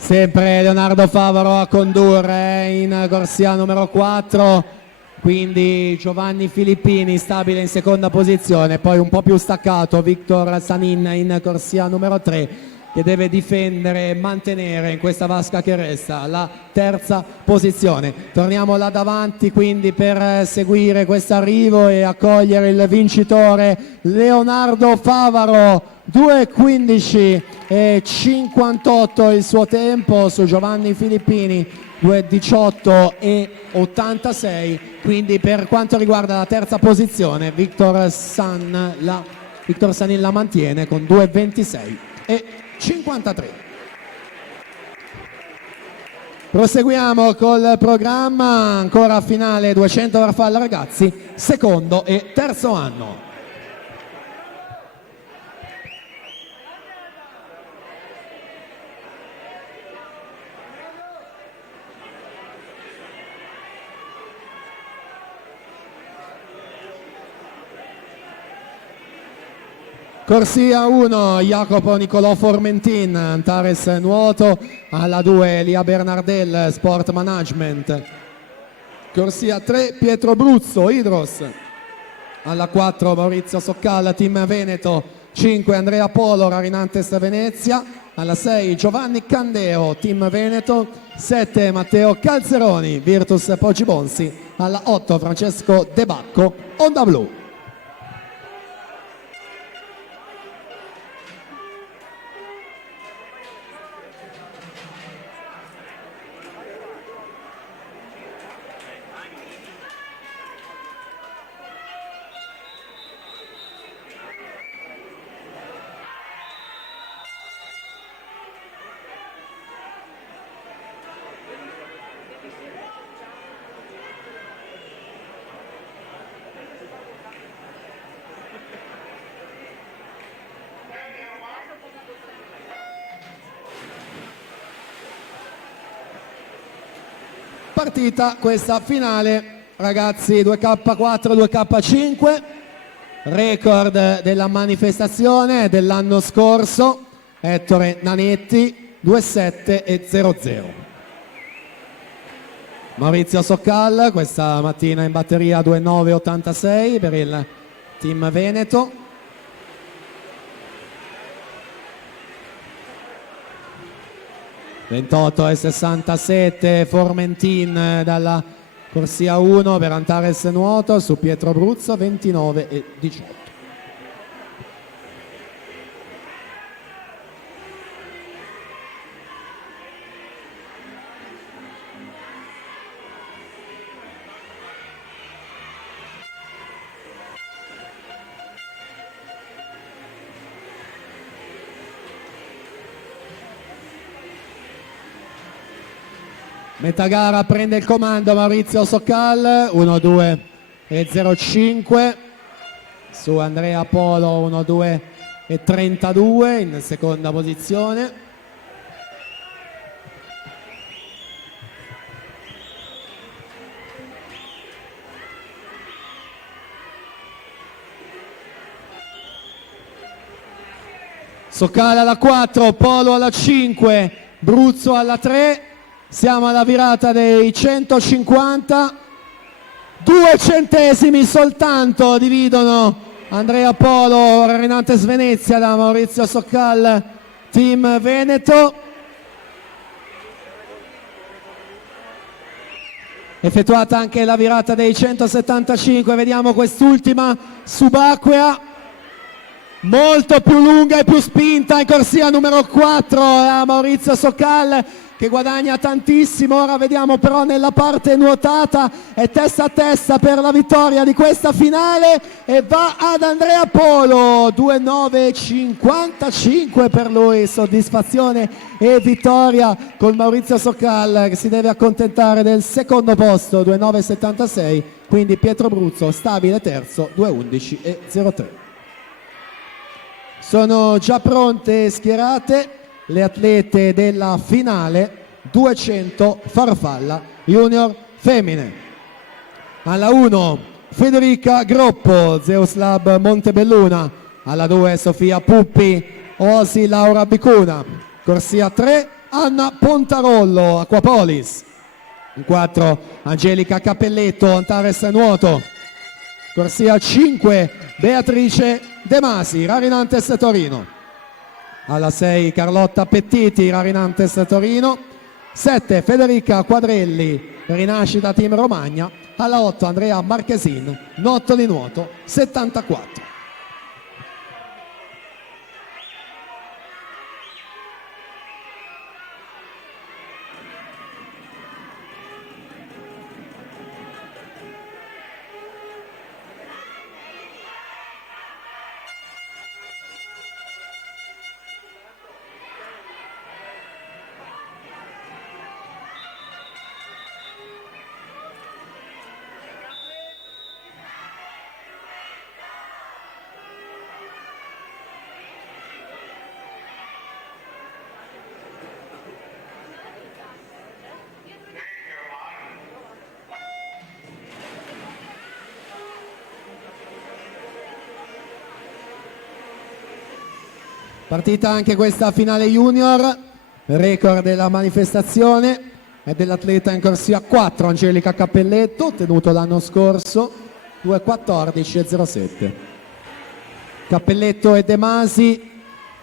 Sempre Leonardo Favaro a condurre in corsia numero 4, quindi Giovanni Filippini stabile in seconda posizione, poi un po' più staccato Victor Sanin in corsia numero 3, che deve difendere e mantenere in questa vasca che resta la terza posizione. Torniamo là davanti quindi per seguire questo arrivo e accogliere il vincitore Leonardo Favaro, 2:15:58 il suo tempo su Giovanni Filippini, 2:18:86, quindi per quanto riguarda la terza posizione Victor Sanin la mantiene con 2:26:53. Proseguiamo col programma, ancora finale 200 farfalla ragazzi, secondo e terzo anno. Corsia 1 Jacopo Nicolò Formentin, Antares Nuoto. Alla 2 Elia Bernardel, Sport Management. Corsia 3 Pietro Bruzzo, Idros. Alla 4 Maurizio Soccalla, Team Veneto. 5 Andrea Polo, Rarinantes Venezia. Alla 6 Giovanni Candeo, Team Veneto. 7 Matteo Calzeroni, Virtus Poggi Bonsi. Alla 8 Francesco De Bacco, Onda Blu. partita questa finale, ragazzi. 2K4, 2K5, record della manifestazione dell'anno scorso, Ettore Nanetti 2,7 e 0,0. Maurizio Soccal questa mattina in batteria 2,9,86 per il team Veneto. (28,67) Formentin dalla corsia 1 per Antares Nuoto su Pietro Abruzzo, 29,18. Metà gara prende il comando Maurizio Soccal, 1,2 e 0,5 su Andrea Polo, 1,2 e 32 in seconda posizione. Soccal alla 4, Polo alla 5, Bruzzo alla 3. Siamo alla virata dei 150, 2 centesimi soltanto dividono Andrea Polo, Renantes Venezia da Maurizio Soccal, team Veneto. Effettuata anche la virata dei 175, vediamo quest'ultima subacquea, molto più lunga e più spinta in corsia numero 4 a Maurizio Soccal, che guadagna tantissimo. Ora vediamo però nella parte nuotata, è testa a testa per la vittoria di questa finale e va ad Andrea Polo, 2,9,55 per lui, soddisfazione e vittoria con Maurizio Soccal che si deve accontentare del secondo posto, 2,9,76, quindi Pietro Bruzzo stabile terzo, 2,11 e 0,3. Sono già pronte e schierate le atlete della finale 200 farfalla junior femmine. Alla 1 Federica Groppo, Zeus Lab Montebelluna. Alla 2 Sofia Puppi, Osi Laura Bicuna. Corsia 3 Anna Pontarollo, Aquapolis. In 4 Angelica Cappelletto, Antares Nuoto. Corsia 5 Beatrice De Masi, Rarinantes Torino. Alla 6 Carlotta Pettiti, Rarinantes Torino. 7 Federica Quadrelli, Rinascita Team Romagna. Alla 8 Andrea Marchesin, Notto di Nuoto 74. Partita anche questa finale junior, record della manifestazione è dell'atleta in corsia 4 Angelica Cappelletto, ottenuto l'anno scorso, 2,14 e 0,7. Cappelletto e De Masi,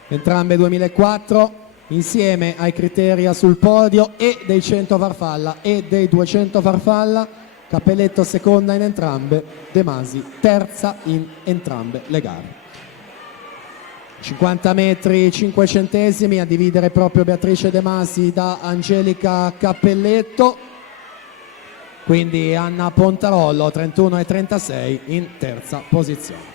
entrambe 2004, insieme ai criteri sul podio e dei 100 farfalla e dei 200 farfalla. Cappelletto seconda in entrambe, De Masi terza in entrambe le gare. 50 metri 5 centesimi a dividere proprio Beatrice De Masi da Angelica Cappelletto, quindi Anna Pontarollo 31 e 36 in terza posizione.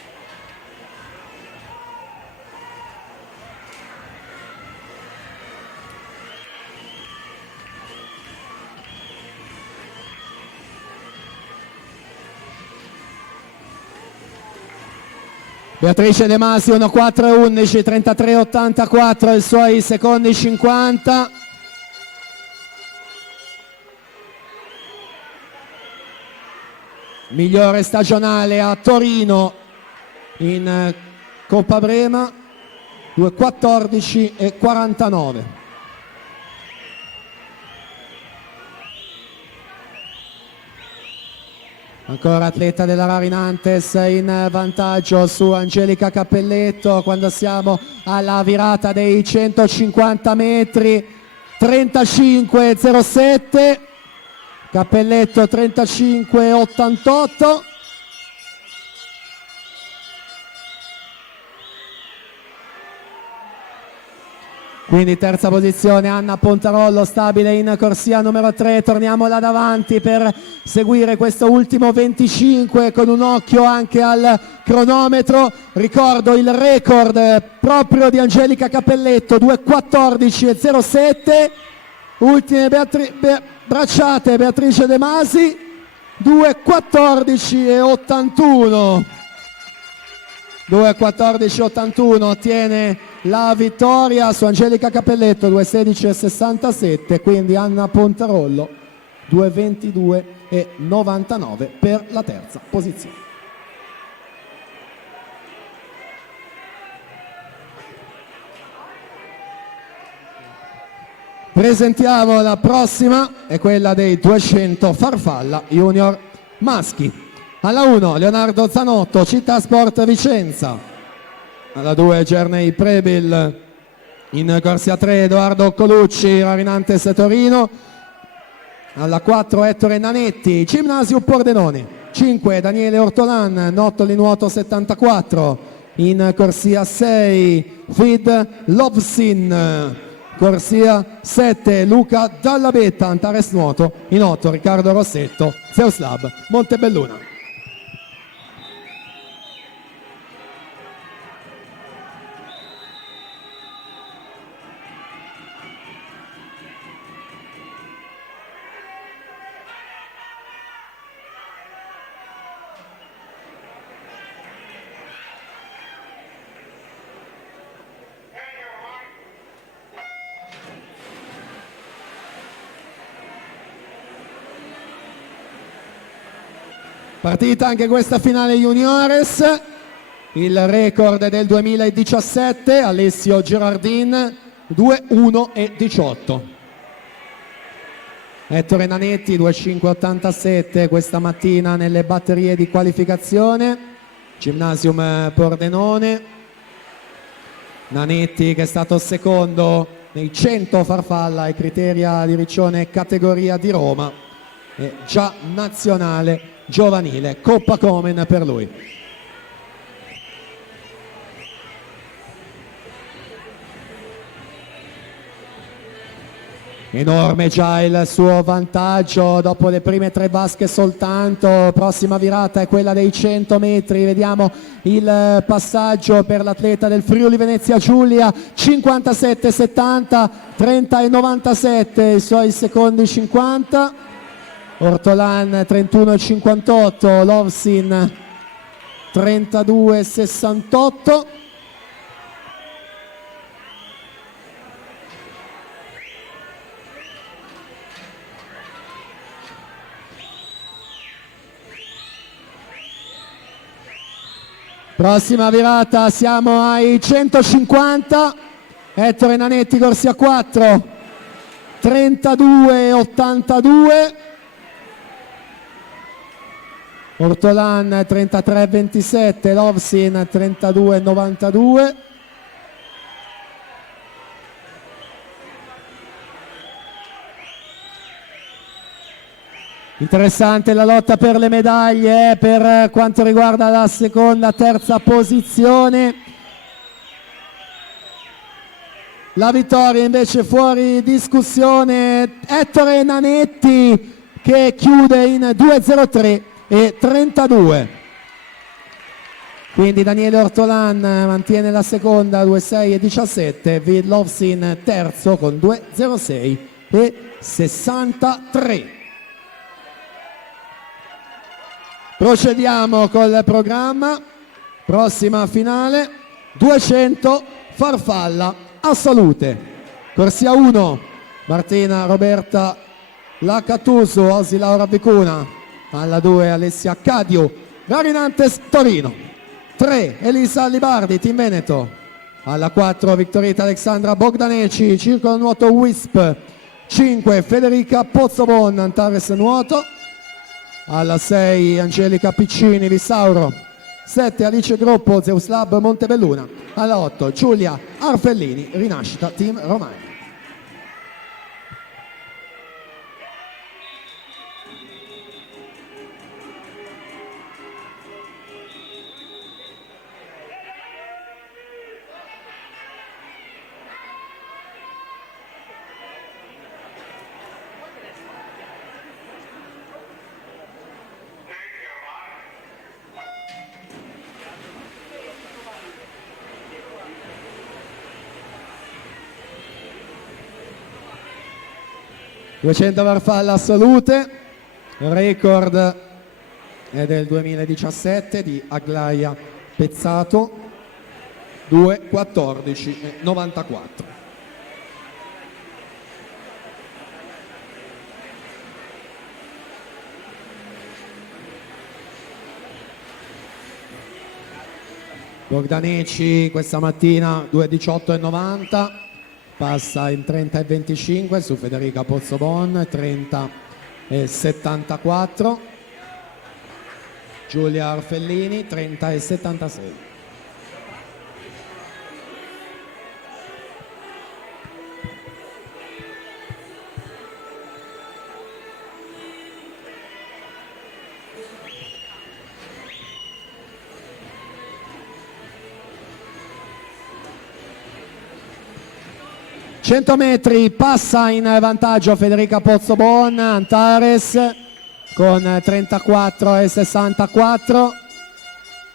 Beatrice De Masi 1,4,11, 33,84 i suoi secondi 50. migliore stagionale a Torino in Coppa Brema, 2:14 e 49. Ancora atleta della Rarinantes in vantaggio su Angelica Cappelletto quando siamo alla virata dei 150 metri, 35,07, Cappelletto 35,88. Quindi terza posizione Anna Pontarollo, stabile in corsia numero 3. Torniamo là davanti per seguire questo ultimo 25 con un occhio anche al cronometro. Ricordo il record proprio di Angelica Cappelletto, 2:14,07. Ultime bracciate Beatrice De Masi, 2:14,81. 2:14,81 ottiene la vittoria su Angelica Cappelletto, 2:16,67, quindi Anna Pontarollo 2:22,99 per la terza posizione. Presentiamo la prossima, è quella dei 200 farfalla junior maschi. Alla 1 Leonardo Zanotto, Città Sport Vicenza. Alla 2 Gerney Prebil. In corsia 3 Edoardo Colucci, Rarinantes Torino. Alla 4 Ettore Nanetti, Gimnasio Pordenone. 5 Daniele Ortolan, Nottoli Nuoto 74. In corsia 6 Fid Lovsin. Corsia 7 Luca Dallabetta, Antares Nuoto. In 8 Riccardo Rossetto, Zeus Lab Montebelluna. Partita anche questa finale juniores, il record del 2017, Alessio Girardin, 2:1,18. Ettore Nanetti, 2:5,87 questa mattina nelle batterie di qualificazione, Gymnasium Pordenone. Nanetti che è stato secondo nei 100 farfalla ai Criteria di Riccione categoria di Roma, e già nazionale giovanile, Coppa Komen per lui. Enorme già il suo vantaggio dopo le prime 3 vasche soltanto. Prossima virata è quella dei 100 metri, vediamo il passaggio per l'atleta del Friuli Venezia Giulia, 57,70, 30,97 i suoi secondi 50. Ortolan 31,58, Lovsin 32,68. Prossima virata, siamo ai 150, Ettore Nanetti corsia 4, 32,82. Ortolan 33,27, Lovsin 32,92. Interessante la lotta per le medaglie per quanto riguarda la seconda, terza posizione. La vittoria invece fuori discussione, Ettore Nanetti che chiude in 2:03 e 32. Quindi Daniele Ortolan mantiene la seconda, 2:06 e 17, Vid Lovsin terzo con 2:06 e 63. Procediamo col programma, prossima finale, 200 farfalla a salute. Corsia 1, Martina Roberta Lacattuso, Osi Laura Vicuna. alla 2 Alessia Cadio, Garinantes Torino, 3 Elisa Libardi, Team Veneto, alla 4 Vittorita Alexandra Bogdaneci, Circolo Nuoto Wisp, 5 Federica Pozzobon, Antares Nuoto, alla 6 Angelica Piccini Vissauro, 7 Alice Groppo Zeus Lab Montebelluna, alla 8 Giulia Arfellini Rinascita Team Romagna. ...200 farfalle assolute, il record è del 2017 di Aglaia Pezzato, 2:14:94. Bogdaneci questa mattina 2:18:90. Passa in 30:25 su Federica Pozzobon, 30:74. Giulia Arfellini, 30:76. ...100 metri, passa in vantaggio Federica Pozzobon, Antares con 34:64,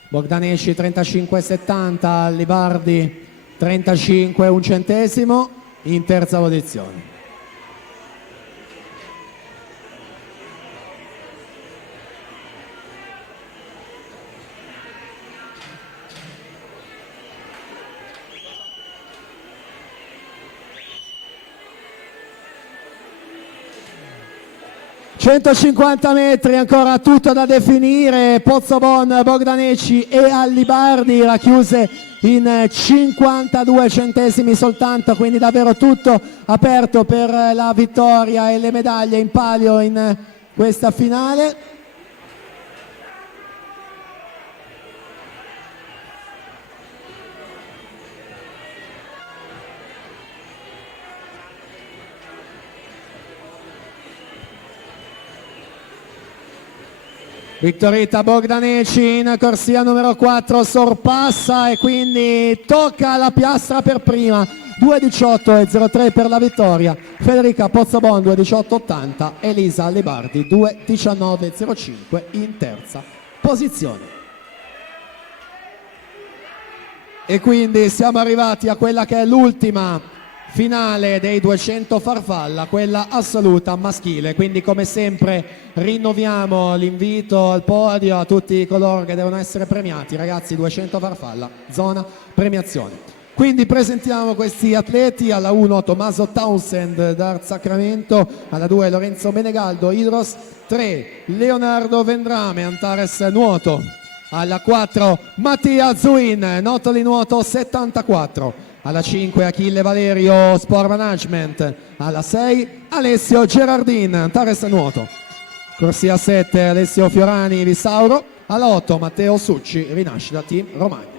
Bogdaneci 35:70, Libardi 35:01 in terza posizione. ...150 metri, ancora tutto da definire, Pozzobon, Bogdaneci e Allibardi racchiuse in 52 centesimi soltanto, quindi davvero tutto aperto per la vittoria e le medaglie in palio in questa finale. Vittorita Bogdaneci in corsia numero 4 sorpassa e quindi tocca la piastra per prima, 2:18:03 per la vittoria. Federica Pozzobon 2:18:80, Elisa Libardi 2:19:05 in terza posizione. E quindi siamo arrivati a quella che è l'ultima finale dei 200 farfalla, quella assoluta maschile, quindi come sempre rinnoviamo l'invito al podio a tutti coloro che devono essere premiati. Ragazzi, 200 farfalla, zona premiazione. Quindi presentiamo questi atleti: alla 1 Tommaso Townsend Dart Sacramento, alla 2 Lorenzo Menegaldo Idros, 3 Leonardo Vendrame Antares Nuoto, alla 4 Mattia Zuin Notoli Nuoto 74, alla 5 Achille Valerio Sport Management, alla 6 Alessio Gerardin Antares Nuoto, corsia 7 Alessio Fiorani Vissauro, alla 8 Matteo Succi Rinascita Team Romagna.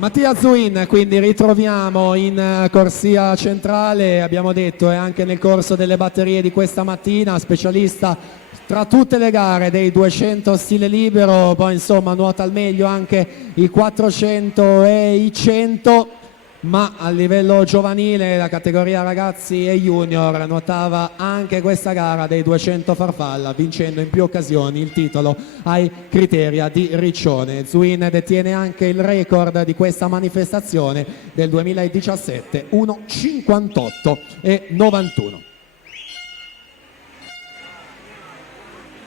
Mattia Zuin, quindi ritroviamo in corsia centrale, abbiamo detto, e anche nel corso delle batterie di questa mattina, specialista tra tutte le gare dei 200 stile libero, poi insomma nuota al meglio anche i 400 e i 100. ma a livello giovanile la categoria ragazzi e junior nuotava anche questa gara dei 200 farfalla, vincendo in più occasioni il titolo ai Criteria di Riccione. Zuin detiene anche il record di questa manifestazione del 2017, 1,58 e 91.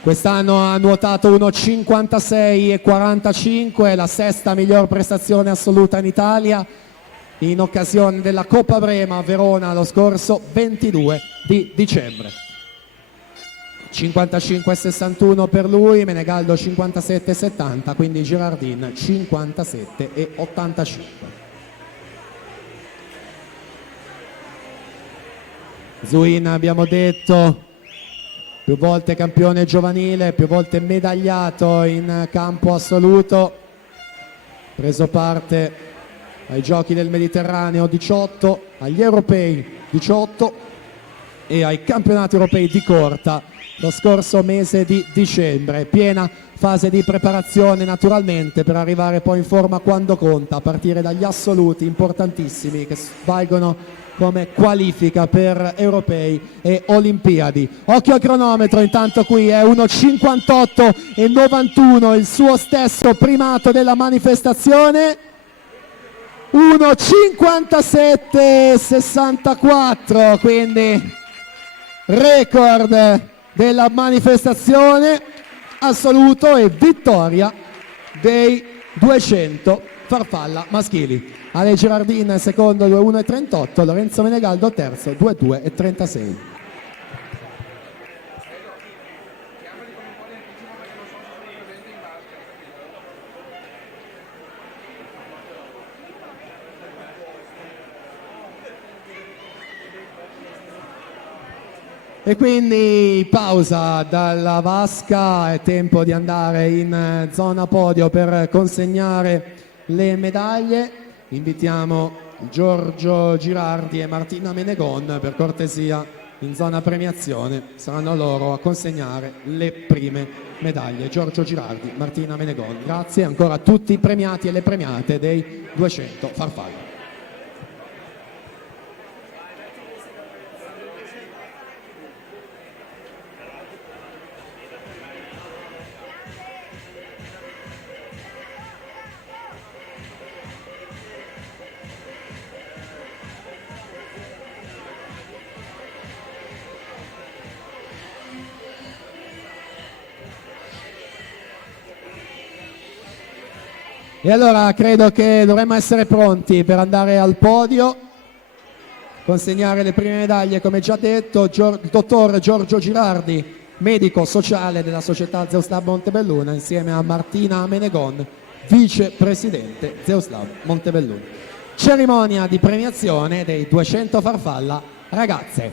Quest'anno ha nuotato 1,56 e 45, la sesta miglior prestazione assoluta in Italia, in occasione della Coppa Brema a Verona lo scorso 22 di dicembre. 55,61 per lui, Menegaldo 57,70, quindi Girardin 57,85. Zuin, abbiamo detto, più volte campione giovanile, più volte medagliato in campo assoluto, preso parte ai Giochi del Mediterraneo 18, agli Europei 18 e ai Campionati Europei di corta lo scorso mese di dicembre. Piena fase di preparazione naturalmente per arrivare poi in forma quando conta, a partire dagli assoluti importantissimi che valgono come qualifica per europei e olimpiadi. Occhio al cronometro, intanto qui è 1,58 e 91 il suo stesso primato della manifestazione, 1,57,64, quindi record della manifestazione assoluto e vittoria dei 200 farfalla maschili. Ale Girardin secondo 2,1,38, Lorenzo Menegaldo terzo 2,2,36. E quindi pausa dalla vasca, è tempo di andare in zona podio per consegnare le medaglie. Invitiamo Giorgio Girardi e Martina Menegon, per cortesia in zona premiazione saranno loro a consegnare le prime medaglie. Giorgio Girardi, Martina Menegon, grazie ancora a tutti i premiati e le premiate dei 200 farfalla. E allora credo che dovremmo essere pronti per andare al podio, consegnare le prime medaglie, come già detto. Il dottor Giorgio Girardi, medico sociale della società Zeus Lab Montebelluna, insieme a Martina Menegon, vicepresidente Zeus Lab Montebelluna. Cerimonia di premiazione dei 200 farfalla ragazze.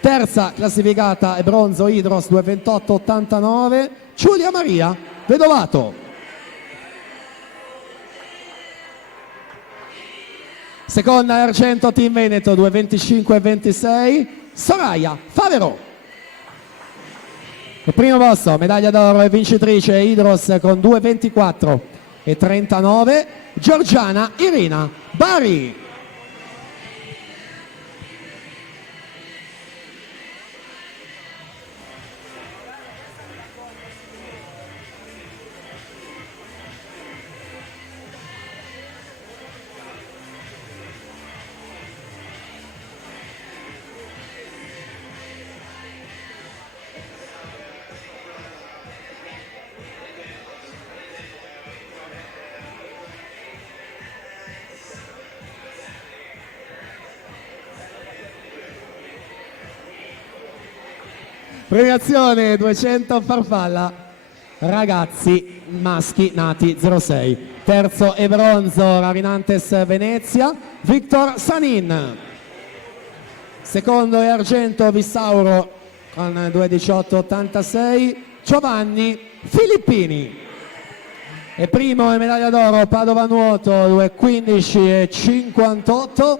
Terza classificata è bronzo Idros 2,28,89, Giulia Maria Vedovato. Seconda è argento Team Veneto 2,25,26, Soraya Favero. Il primo posto, medaglia d'oro e vincitrice Idros con 2,24,39, Giorgiana Irina Bari. Premiazione 200 farfalla ragazzi maschi nati 06. Terzo e bronzo Ravinantes Venezia, Victor Sanin. Secondo e argento Vissauro con 2,18,86, Giovanni Filippini. E primo e medaglia d'oro Padova Nuoto 2,15,58,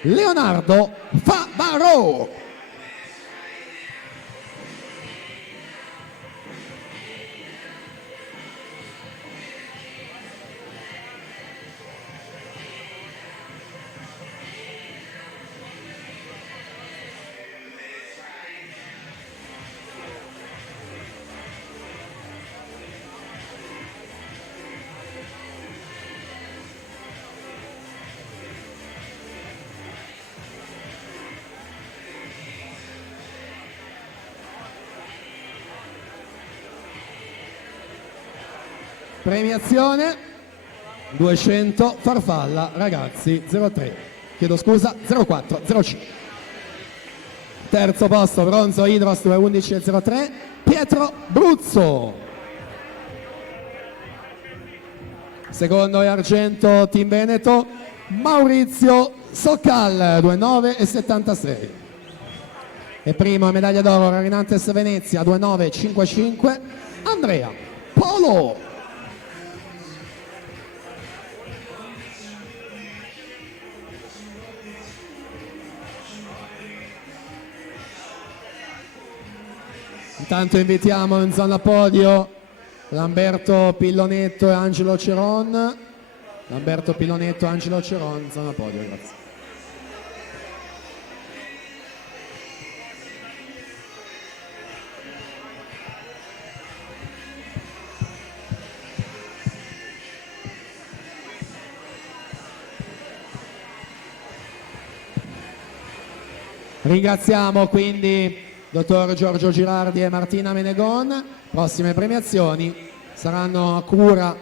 Leonardo Favaro. Premiazione 200 farfalla ragazzi 03, chiedo scusa, 04, 05. Terzo posto bronzo Idros 211 e 03, Pietro Bruzzo. Secondo e argento Team Veneto, Maurizio Soccal 29 e 76. E primo medaglia d'oro Rarinantes Venezia 29 55, Andrea Polo. Intanto invitiamo in zona podio Lamberto Pillonetto e Angelo Ceron. Lamberto Pillonetto e Angelo Ceron, zona podio, grazie. Ringraziamo quindi dottor Giorgio Girardi e Martina Menegon. Prossime premiazioni saranno a cura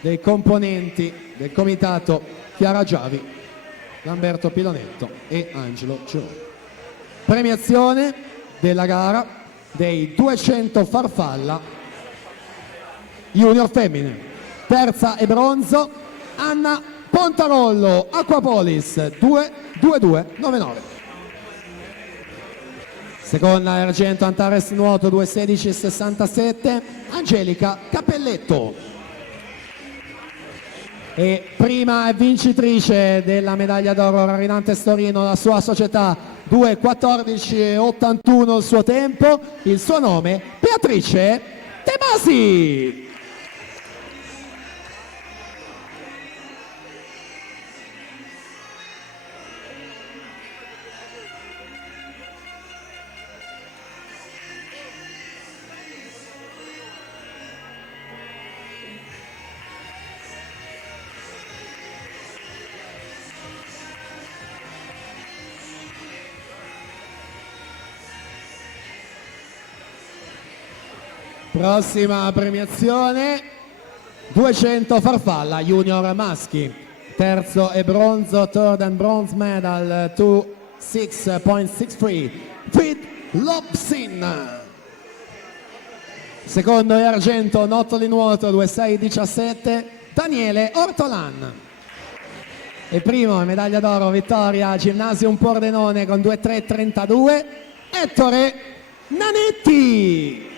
dei componenti del comitato Chiara Giavi, Lamberto Pillonetto e Angelo Ceroni. Premiazione della gara dei 200 farfalla junior femmine. Terza e bronzo Anna Pontarollo, Aquapolis 22299. Seconda e argento Antares nuoto 216,67, Angelica Cappelletto. E prima e vincitrice della medaglia d'oro Rarinantes Torino, la sua società 2:14,81 il suo tempo, il suo nome Beatrice Temasi. Prossima premiazione 200 farfalla junior maschi, terzo e bronzo, third and bronze medal 26.63 Fred Lobsin. Secondo e argento notto di nuoto 26.17 Daniele Ortolan. E primo e medaglia d'oro vittoria Gymnasium Pordenone con 2.3.32 Ettore Nanetti.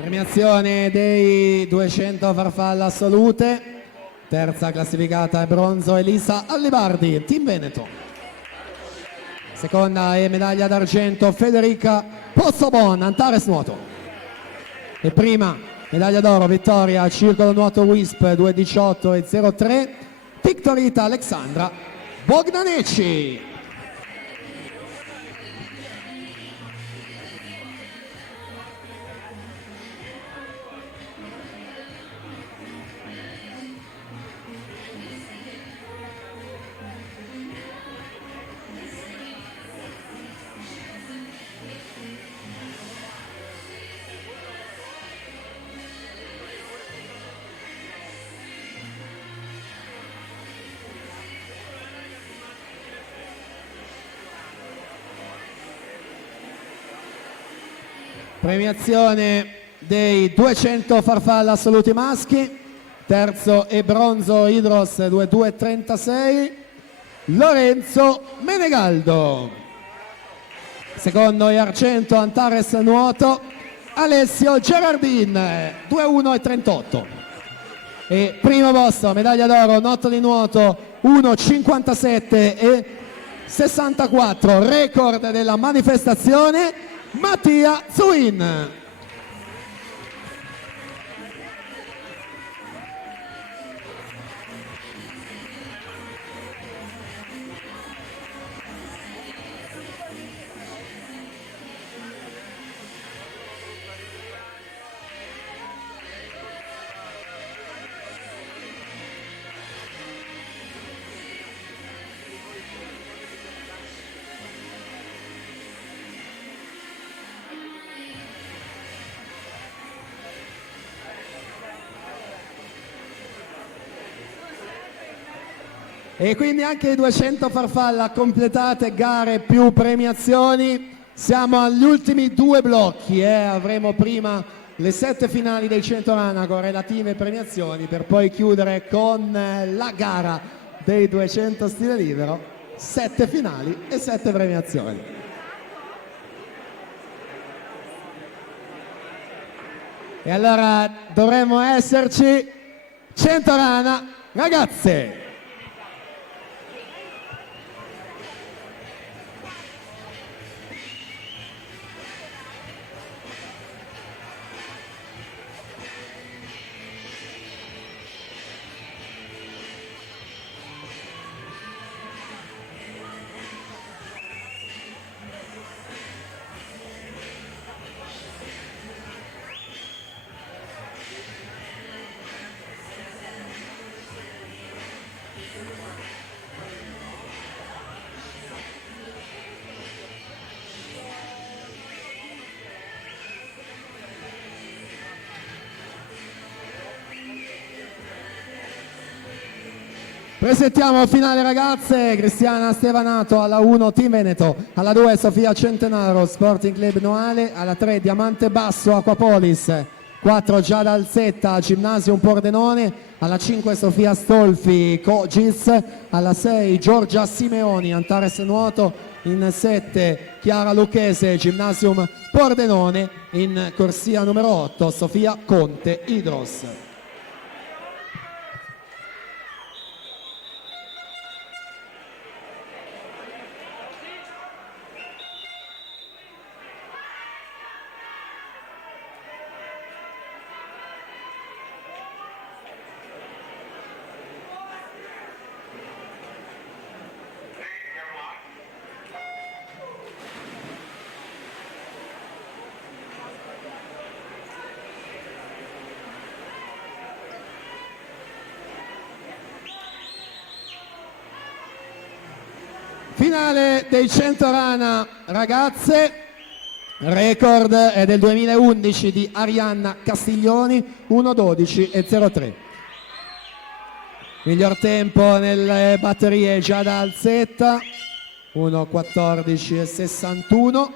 Premiazione dei 200 farfalla assolute, terza classificata è bronzo Elisa Allibardi, Team Veneto. Seconda e medaglia d'argento Federica Pozzobon, Antares Nuoto. E prima medaglia d'oro vittoria Circolo Nuoto Wisp 2:18,03 Victorita Alexandra Bognanecci. Premiazione dei 200 farfalla assoluti maschi, terzo e bronzo Idros 2:2:36 Lorenzo Menegaldo. Secondo e argento Antares Nuoto Alessio Gerardin 2:1:38. E primo posto medaglia d'oro notto di nuoto 1,57,64, record della manifestazione, Mattia Zuin. E quindi anche i 200 farfalla completate, gare più premiazioni. Siamo agli ultimi due blocchi, avremo prima le 7 finali dei 100 rana con relative premiazioni per poi chiudere con la gara dei 200 stile libero, 7 finali e 7 premiazioni. E allora dovremmo esserci 100 rana ragazze. Presentiamo finale ragazze, Cristiana Stevanato alla 1 Team Veneto, alla 2 Sofia Centenaro Sporting Club Noale, alla 3 Diamante Basso Aquapolis, 4 Giada Alzetta Gymnasium Pordenone, alla 5 Sofia Stolfi Cogis, alla 6 Giorgia Simeoni Antares Nuoto, in 7 Chiara Lucchese Gymnasium Pordenone, in corsia numero 8 Sofia Conte Hydros. Finale dei 100 rana ragazze, record è del 2011 di Arianna Castiglioni, 1:12,03. Miglior tempo nelle batterie Giada Alzetta, 1:14,61.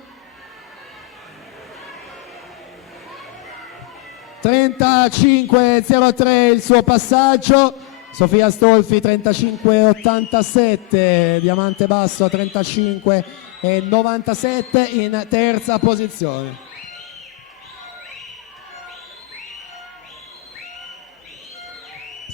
35,03 il suo passaggio. Sofia Stolfi 35,87, Diamante Basso 35,97 in terza posizione.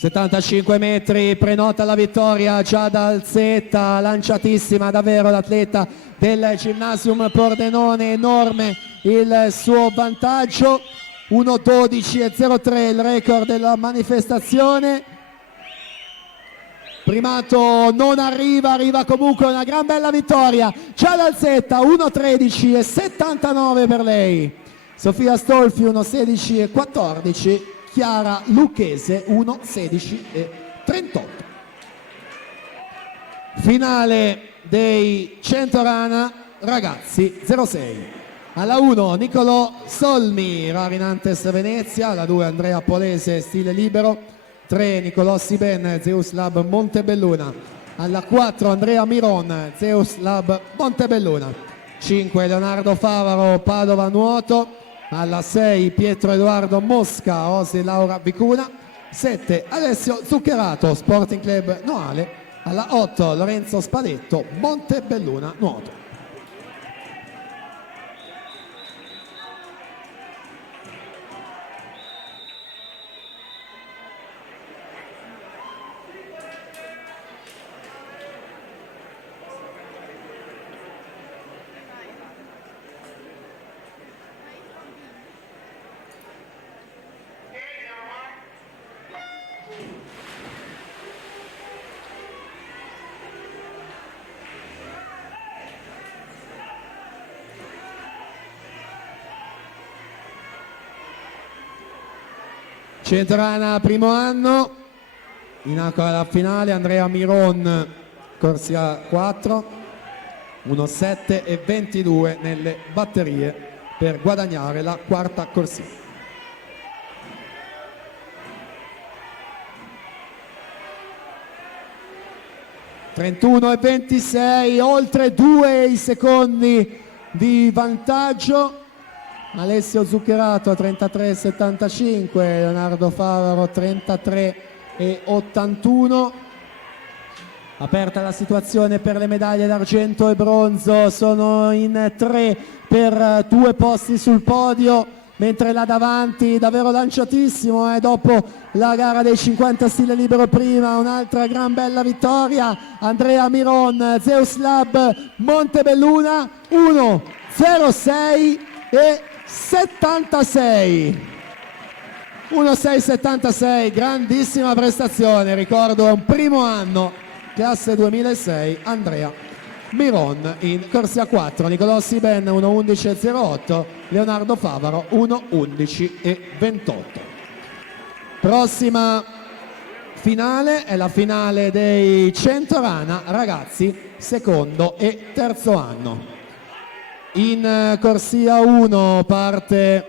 ...75 metri, prenota la vittoria Giada Alzetta, lanciatissima davvero l'atleta del Gymnasium Pordenone, enorme il suo vantaggio, 1:12,03 il record della manifestazione. Primato non arriva comunque una gran bella vittoria. Giada Alzetta 1:13,79 per lei. Sofia Stolfi 1:16,14. Chiara Lucchese 1:16,38. Finale dei 100 rana ragazzi 06. Alla 1 Nicolò Solmi, Rarinantes Venezia, alla 2 Andrea Polese stile libero, 3 Nicolò Siben Zeus Lab Montebelluna, alla 4 Andrea Miron Zeus Lab Montebelluna, 5 Leonardo Favaro Padova Nuoto, alla 6 Pietro Edoardo Mosca Osi Laura Vicuna, 7 Alessio Zuccherato Sporting Club Noale, alla 8 Lorenzo Spadetto Montebelluna Nuoto. Centorana primo anno, in acqua alla finale Andrea Miron, corsia 4, 1,7 e 22 nelle batterie per guadagnare la quarta corsia. (31,26), oltre 2 i secondi di vantaggio. Alessio Zuccherato 33,75, Leonardo Favaro 33,81. Aperta la situazione per le medaglie d'argento e bronzo, sono in 3 per 2 posti sul podio, mentre là davanti davvero lanciatissimo, dopo la gara dei 50 stile libero prima, un'altra gran bella vittoria, Andrea Miron, Zeus Lab Montebelluna 1,06 e 76. 1,676, grandissima prestazione, ricordo è un primo anno, classe 2006, Andrea Miron in corsia 4, Nicolò Siben 1,11,08, Leonardo Favaro 1,11,28. Prossima finale è la finale dei Centorana ragazzi secondo e terzo anno. In corsia 1 parte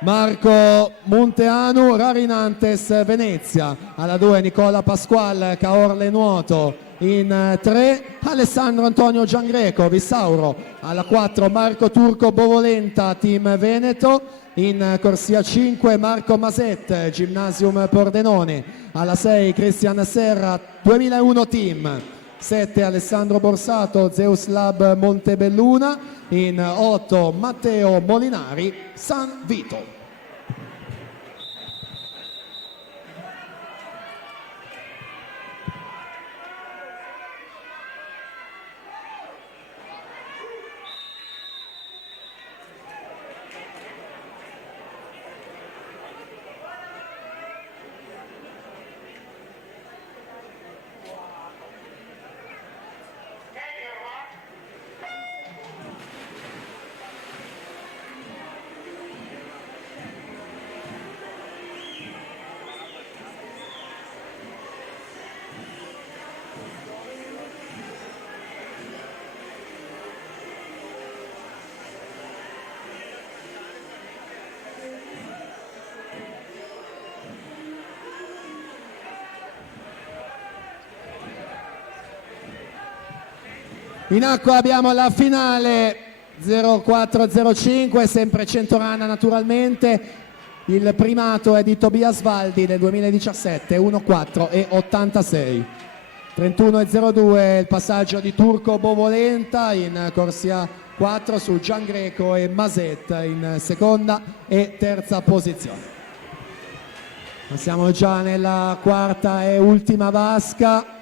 Marco Munteanu, Rarinantes Venezia, alla 2 Nicola Pasqual, Caorle Nuoto, in 3 Alessandro Antonio Giangreco, Vissauro, alla 4 Marco Turco Bovolenta, Team Veneto, in corsia 5 Marco Maset, Gymnasium Pordenone, alla 6 Cristian Serra, 2001 Team, 7 Alessandro Borsato, Zeus Lab Montebelluna, in 8 Matteo Molinari, San Vito. In acqua abbiamo la finale 0405, sempre Centorana naturalmente, il primato è di Tobias Valdi del 2017, 1,4 e 86. 31,02 il passaggio di Turco Bovolenta in corsia 4 su Giangreco e Maset in seconda e terza posizione. Ma siamo già nella quarta e ultima vasca.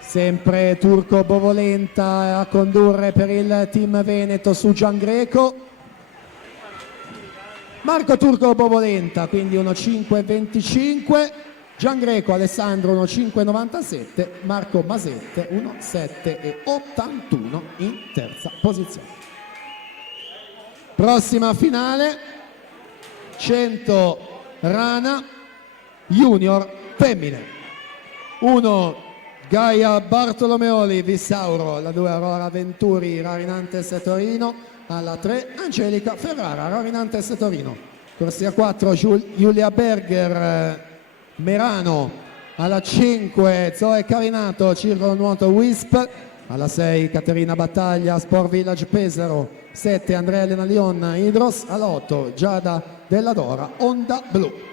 Sempre Turco Bovolenta a condurre per il team Veneto su Giangreco. Marco Turco Bovolenta, quindi 1,5,25. Giangreco Alessandro 1,5,97. Marco Masette 1,7,81 in terza posizione. Prossima finale 100 rana junior femmine. 1 Gaia Bartolomeoli, Vissauro, alla 2 Aurora Venturi, Rarinantes Torino, alla 3 Angelica Ferrara, Rarinantes Torino. Corsia 4 Giulia Berger, Merano, alla 5 Zoe Carinato, Circolo Nuoto Wisp, alla 6 Caterina Battaglia, Sport Village Pesaro, 7 Andrea Elena Lion, Idros, alla 8 Giada Della Dora, Onda Blu.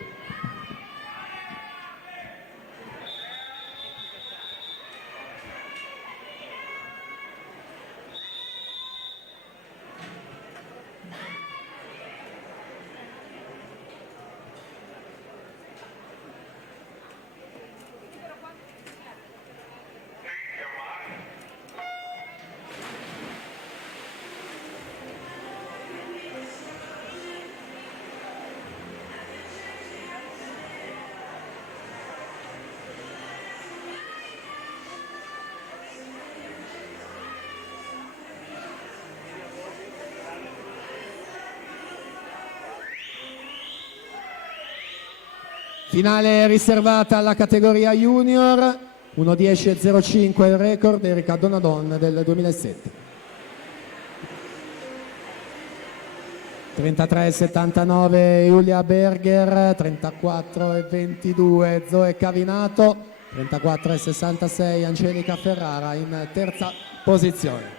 Finale riservata alla categoria junior, 1:10.05 il record Erika Donadon del 2007. 33,79 Giulia Berger, 34,22 Zoe Cavinato, 34,66 Angelica Ferrara in terza posizione.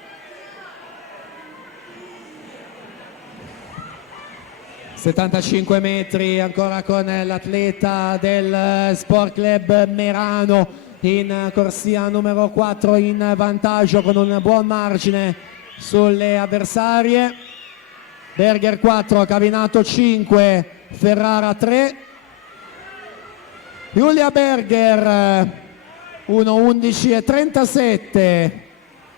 (75 metri) ancora con l'atleta del Sport Club Merano in corsia numero 4 in vantaggio con un buon margine sulle avversarie. Berger 4, Cavinato 5, Ferrara 3. Giulia Berger 1:11.37,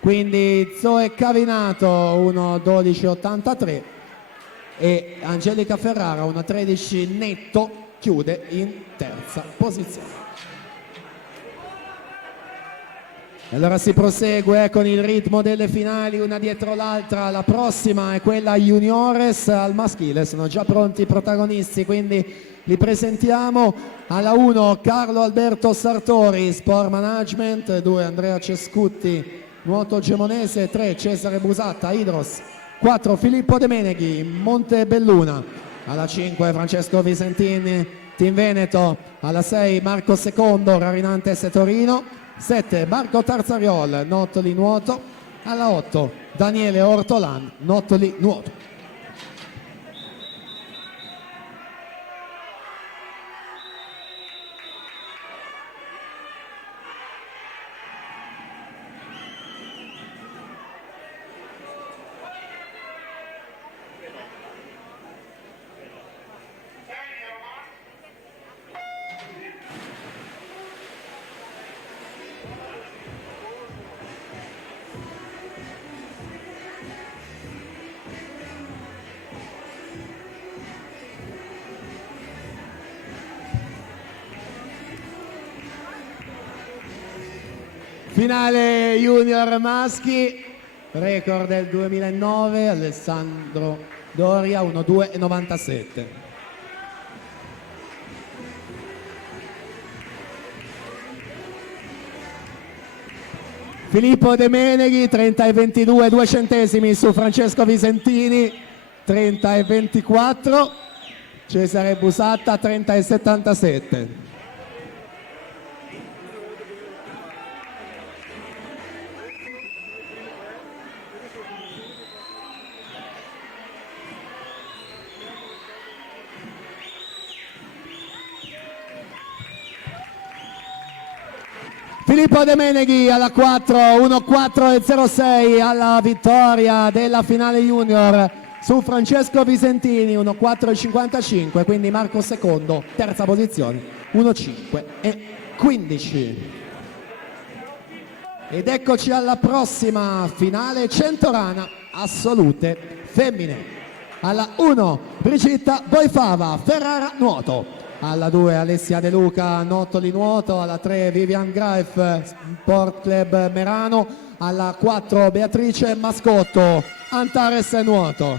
quindi Zoe Cavinato 1:12.83 e Angelica Ferrara 1:13 netto chiude in terza posizione. Allora si prosegue con il ritmo delle finali, una dietro l'altra. La prossima è quella juniores al maschile, sono già pronti i protagonisti, quindi li presentiamo. Alla 1 Carlo Alberto Sartori, Sport Management, 2 Andrea Cescutti, nuoto gemonese, 3 Cesare Busatta, Hydros, 4 Filippo De Meneghi, Montebelluna. Alla 5 Francesco Visentini, Team Veneto. Alla 6 Marco Secondo, Rarinantes Torino. 7 Marco Tarzariol, Nottoli nuoto. Alla 8 Daniele Ortolan, Nottoli nuoto. Finale junior maschi, record del 2009, Alessandro Doria 1:2.97. Filippo De Meneghi 30,22 2 centesimi su Francesco Visentini, 30,24. Cesare Busatta 30,77. Filippo De Meneghi alla 4, 1:4.06 alla vittoria della finale junior su Francesco Visentini, 1:4.55, quindi Marco Secondo, terza posizione, 1:5.15. Ed eccoci alla prossima finale centorana assolute femmine. Alla 1 Brigitta Boifava, Ferrara nuoto. Alla 2 Alessia De Luca, Nottoli nuoto. Alla 3 Vivian Greif, Sport Club Merano. Alla 4 Beatrice Mascotto, Antares nuoto.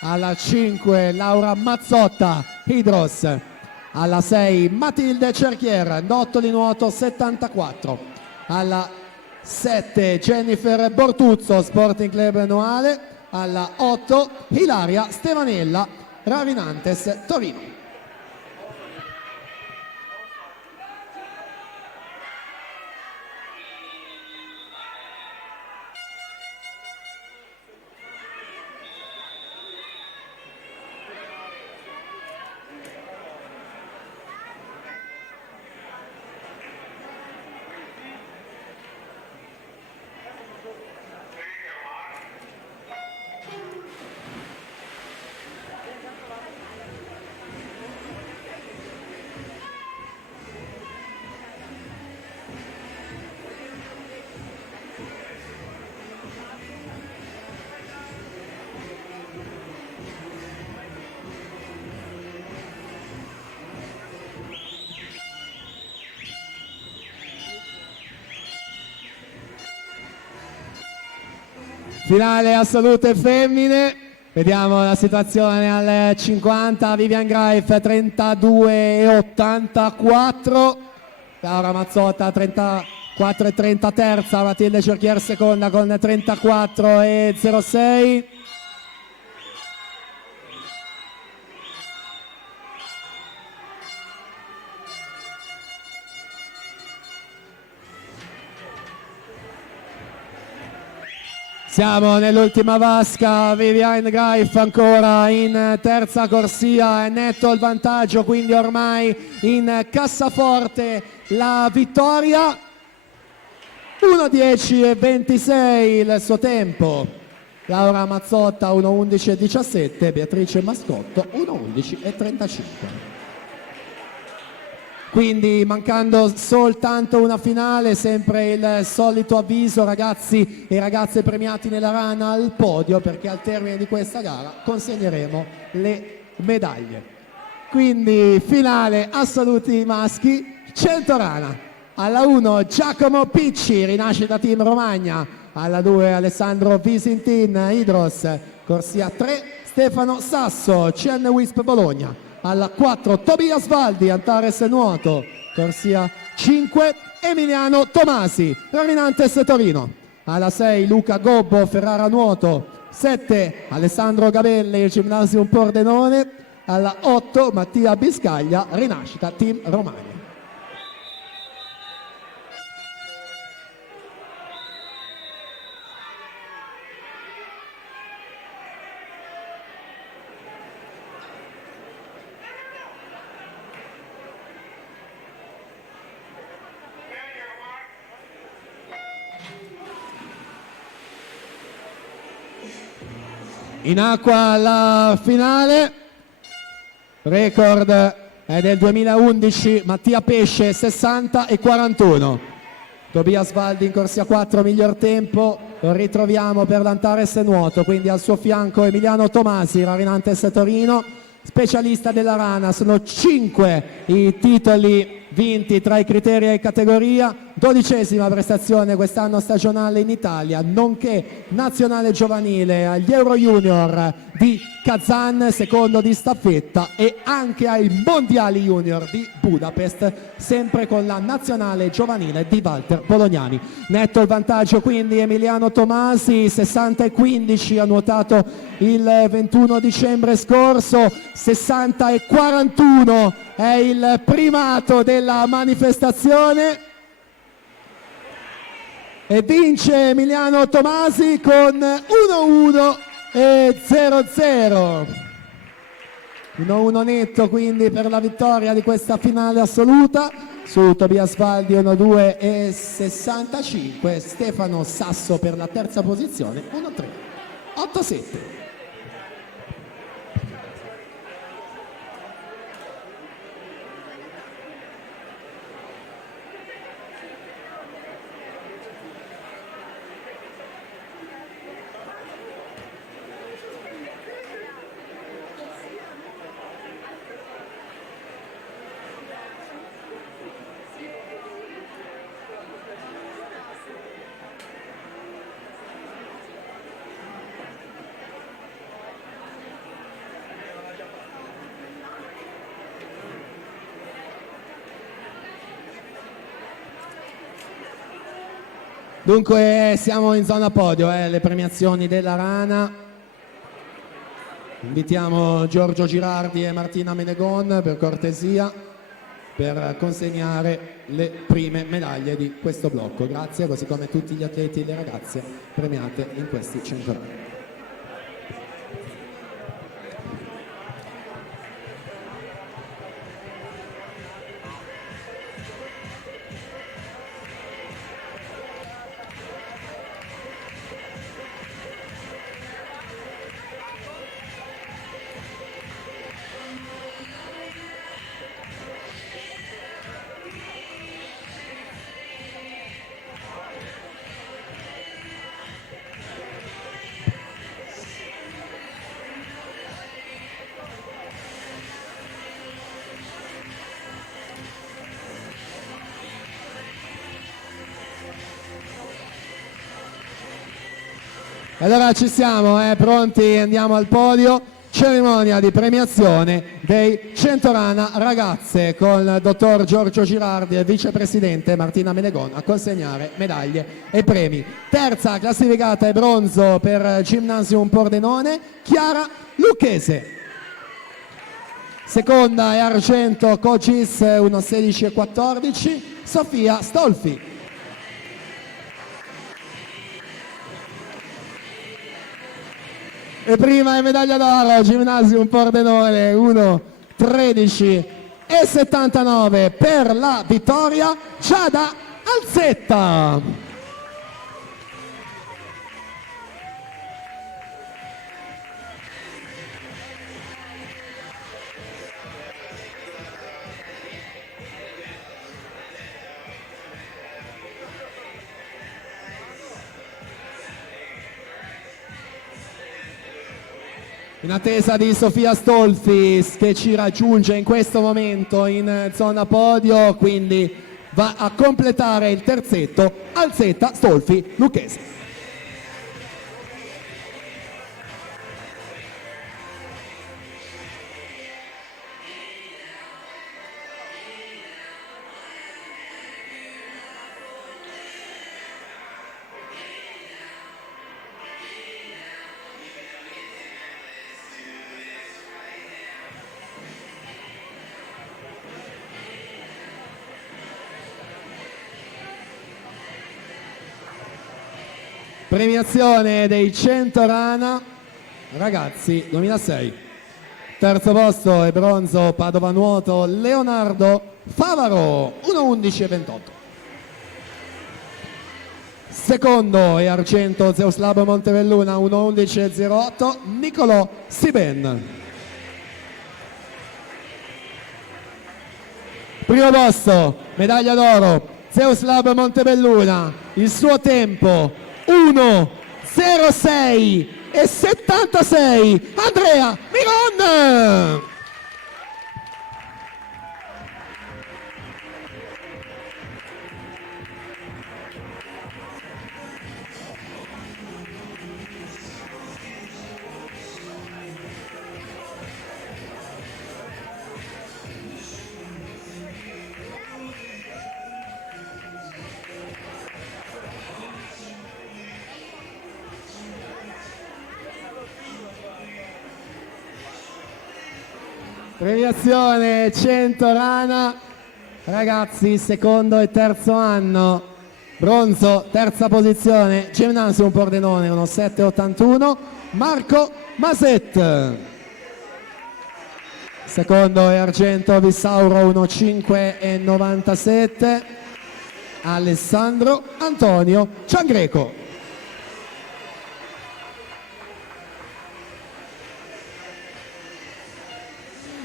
Alla 5 Laura Mazzotta, Hydros. Alla 6 Matilde Cerchier, Nottoli nuoto 74. Alla 7 Jennifer Bortuzzo, Sporting Club Noale. Alla 8 Ilaria Stevanella, Rarinantes Torino. Finale assolute femmine, Vediamo la situazione al 50, Vivian Greif 32,84, Laura Mazzotta 34,30 terza, Matilde Cerchier seconda con 34,06. Siamo nell'ultima vasca, Vivian Greif ancora in terza corsia, è netto il vantaggio, quindi ormai in cassaforte la vittoria. 1:10,26 il suo tempo, Laura Mazzotta 1:11,17, Beatrice Mascotto 1:11,35. Quindi mancando soltanto una finale, sempre il solito avviso, ragazzi e ragazze premiati nella rana al podio, perché al termine di questa gara consegneremo le medaglie. Quindi finale assoluti maschi, 100 rana. Alla 1 Giacomo Picci, Rinascita Team Romagna. Alla 2 Alessandro Visintin, Hydros. Corsia 3 Stefano Sasso, CN Wisp Bologna. Alla 4 Tobias Valdi, Antares Nuoto. Corsia 5 Emiliano Tomasi, Rarinantes Torino. Alla 6 Luca Gobbo, Ferrara Nuoto. 7 Alessandro Gabelli, Gymnasium Pordenone. Alla 8 Mattia Biscaglia, Rinascita Team Romagna. In acqua la finale, record è del 2011, Mattia Pesce 60,41. Tobias Valdi in corsia 4, miglior tempo, lo ritroviamo per l'Antares Nuoto, quindi al suo fianco Emiliano Tomasi, Rarinantes Torino, specialista della rana. Sono 5 i titoli vinti tra i criteri e categoria, 12ª prestazione quest'anno stagionale in Italia, nonché nazionale giovanile agli Euro Junior di Kazan, secondo di staffetta, e anche ai mondiali junior di Budapest, sempre con la nazionale giovanile di Walter Bolognani. Netto il vantaggio quindi Emiliano Tomasi, 60,15, ha nuotato il 21 dicembre scorso, 60,41 è il primato della manifestazione e vince Emiliano Tomasi con 1:1,00. 1:1 netto quindi per la vittoria di questa finale assoluta su Tobias Valdi, 1:2,65. Stefano Sasso per la terza posizione, 1:3,87. Dunque siamo in zona podio, le premiazioni della rana. Invitiamo Giorgio Girardi e Martina Menegon per cortesia per consegnare le prime medaglie di questo blocco. Grazie, così come tutti gli atleti e le ragazze premiate in questi 100 anni. Allora ci siamo, pronti, andiamo al podio. Cerimonia di premiazione dei 100 rana ragazze con il dottor Giorgio Girardi e vicepresidente Martina Menegon a consegnare medaglie e premi. Terza classificata è bronzo per Gymnasium Pordenone, Chiara Lucchese. Seconda è argento Cogis 1.16.14, Sofia Stolfi. E prima è medaglia d'oro, Gymnasium Pordenone 1.13.79 per la vittoria, Giada Alzetta. In attesa di Sofia Stolfi che ci raggiunge in questo momento in zona podio, quindi va a completare il terzetto Alzetta Stolfi Lucchese. Premiazione dei 100 rana ragazzi 2006. Terzo posto è bronzo Padova Nuoto Leonardo Favaro 1.11.28. Secondo è argento Zeus Lab Montevelluna 1.11.08 Nicolò Siben. Primo posto medaglia d'oro Zeus Lab Montebelluna, il suo tempo 1.06.76 Andrea Miron. Premiazione 100 rana ragazzi secondo e terzo anno, bronzo terza posizione Gymnasium Pordenone 1.7.81 Marco Maset. Secondo e argento Visauro 1.5.97 Alessandro Antonio Ciangreco.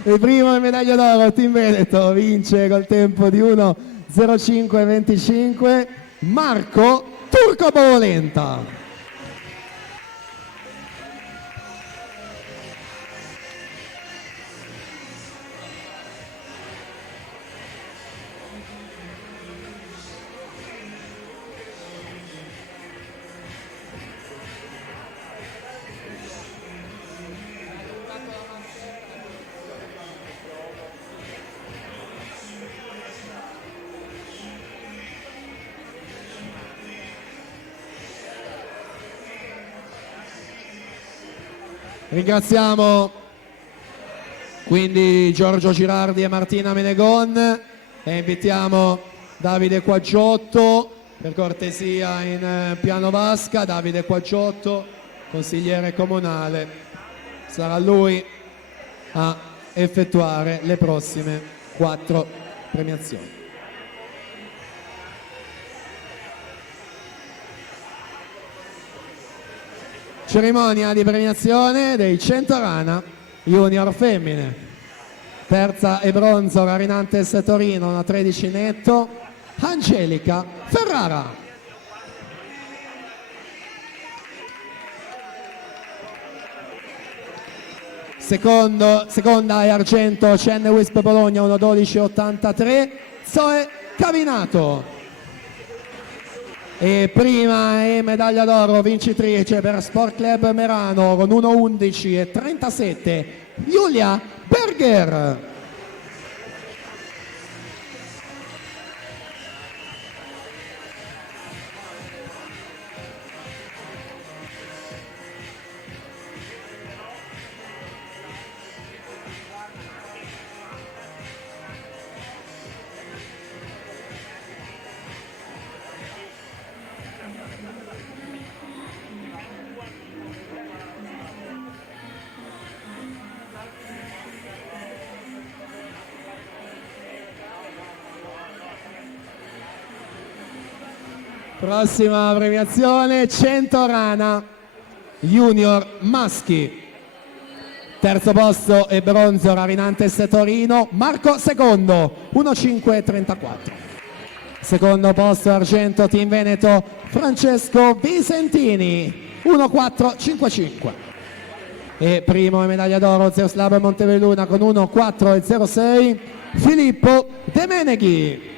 Il primo in medaglia d'oro Team Veneto vince col tempo di 1.05.25 Marco Turco Bovolenta. Ringraziamo quindi Giorgio Girardi e Martina Menegon e invitiamo Davide Quaggiotto per cortesia in piano vasca. Davide Quaggiotto, consigliere comunale, sarà lui a effettuare le prossime 4 premiazioni. Cerimonia di premiazione dei 100 rana junior femmine. Terza e bronzo Rarinantes Torino 1.13 netto Angelica Ferrara. Seconda e argento Cenne Wisp Bologna 1.12.83 Zoe Cavinato. E prima e medaglia d'oro vincitrice per Sport Club Merano con 1:11:37, Giulia Berger. Prossima premiazione, 100 rana junior maschi. Terzo posto e bronzo Rarinantes Torino, Marco Secondo, 1:5:34. Secondo posto argento Team Veneto, Francesco Visentini, 1:4:55. E primo e medaglia d'oro Zeus Lab Montevelluna con 1:4:06, Filippo De Meneghi.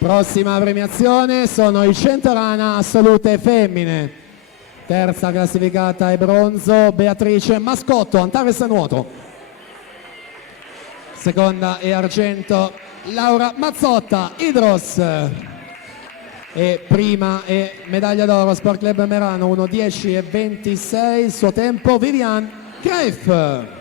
Prossima premiazione sono i 100 rana assolute femmine. Terza classificata è bronzo Beatrice Mascotto, Antares Nuoto. Seconda è argento Laura Mazzotta, Idros. E prima è medaglia d'oro Sport Club Merano, 1:10:26, il suo tempo Vivian Greif.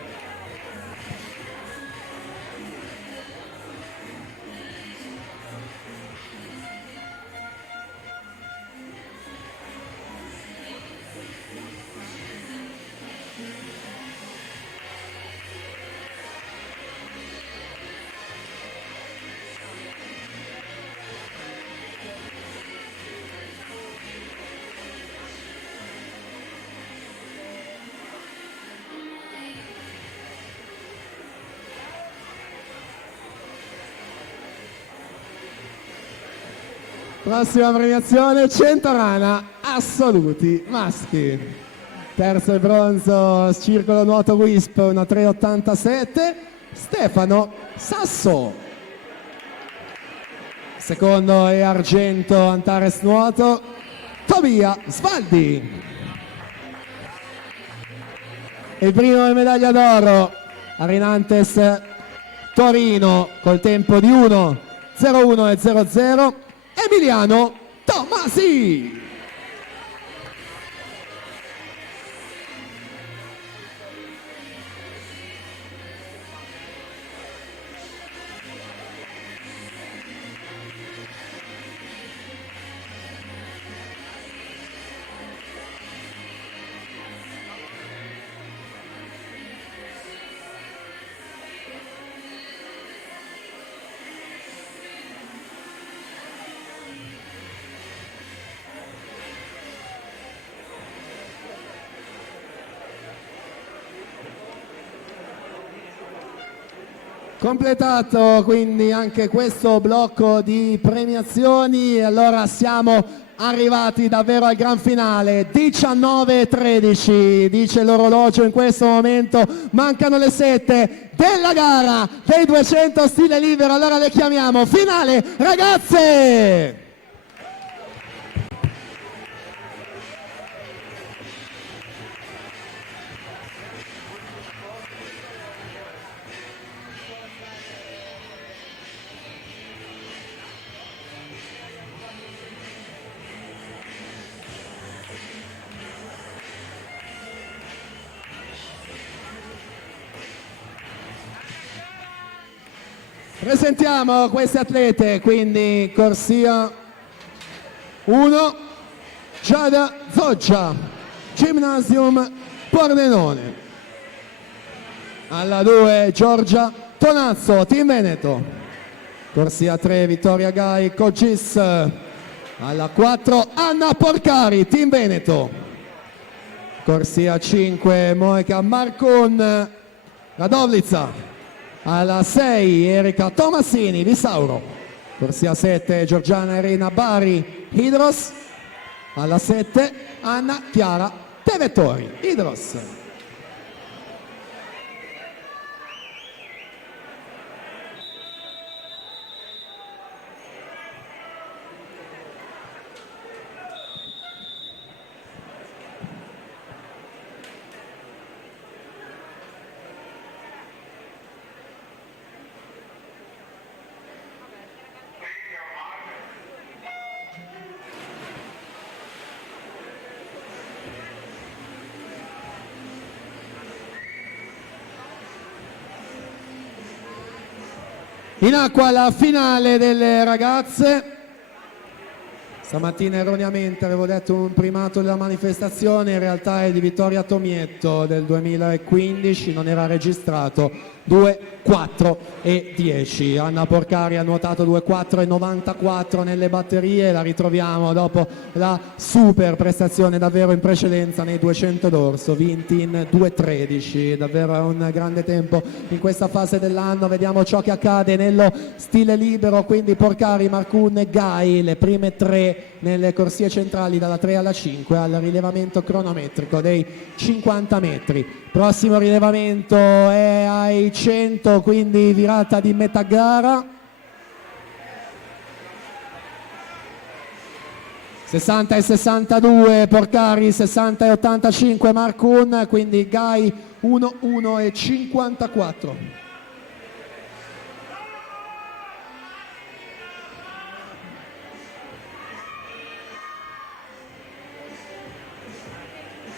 Prossima premiazione, 100 rana assoluti maschi. Terzo e bronzo circolo nuoto Wisp, 1:3:87, Stefano Sasso. Secondo e argento Antares Nuoto, Tobia Svaldi. Il primo è medaglia d'oro Rarinantes Torino col tempo di 1:01:00, Emiliano Tomasi. Completato quindi anche questo blocco di premiazioni, allora siamo arrivati davvero al gran finale. 19:13 dice l'orologio in questo momento, mancano le 7 della gara dei 200 stile libero, allora le chiamiamo finale ragazze! Presentiamo queste atlete, quindi corsia 1, Giada Zoggia, Gymnasium Pordenone. Alla 2 Giorgia Tonazzo, Team Veneto. Corsia 3 Vittoria Gai, Cogis. Alla 4 Anna Porcari, Team Veneto. Corsia 5 Monica Marcon, Radovlica. Alla 6 Erika Tomasini, Visauro. Corsia 7 Giorgiana Irina Bari, Hydros. Alla 7 Anna Chiara Tevettori, Hydros. In acqua la finale delle ragazze. Stamattina erroneamente avevo detto un primato della manifestazione, in realtà è di Vittoria Tomietto del 2015, non era registrato. 2, 4 e 10. Anna Porcari ha nuotato 2, 4 e 94 nelle batterie, la ritroviamo dopo la super prestazione davvero in precedenza nei 200 d'orso, vinti in 2.13, davvero un grande tempo in questa fase dell'anno. Vediamo ciò che accade nello stile libero, quindi Porcari, Marcun e Gai, le prime 3 nelle corsie centrali dalla 3 alla 5 al rilevamento cronometrico dei 50 metri. Prossimo rilevamento è ai 100, quindi virata di metà gara. 60 e 62 Porcari, 60 e 85 Marcun, quindi Gai 1, 1 e 54.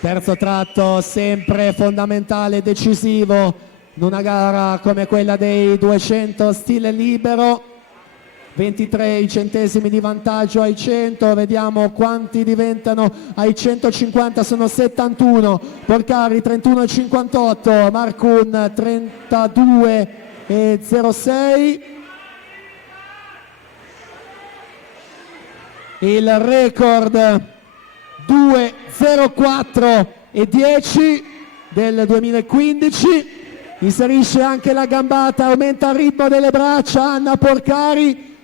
Terzo tratto sempre fondamentale, decisivo in una gara come quella dei 200 stile libero. 23 i centesimi di vantaggio ai 100, vediamo quanti diventano ai 150, sono 71. Porcari 31,58, Marcun 32,06. Il record 2.04 e 10 del 2015, inserisce anche la gambata, aumenta il ritmo delle braccia Anna Porcari,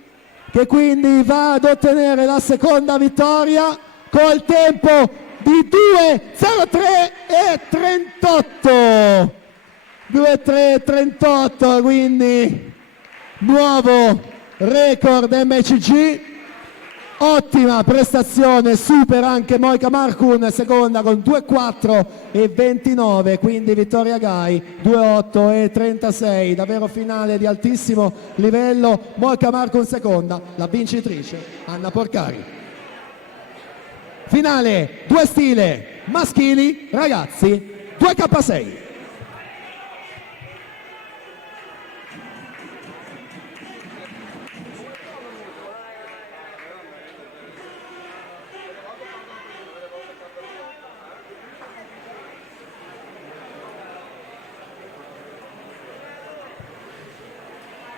che quindi va ad ottenere la seconda vittoria col tempo di 2.03 e 38. 2.3.38, quindi nuovo record MCG. Ottima prestazione, supera anche Monica Marcun, seconda con 2,4 e 29, quindi Vittoria Gai 2,8 e 36, davvero finale di altissimo livello. Monica Marcun seconda, la vincitrice Anna Porcari. Finale 2 stile maschili ragazzi 2K6.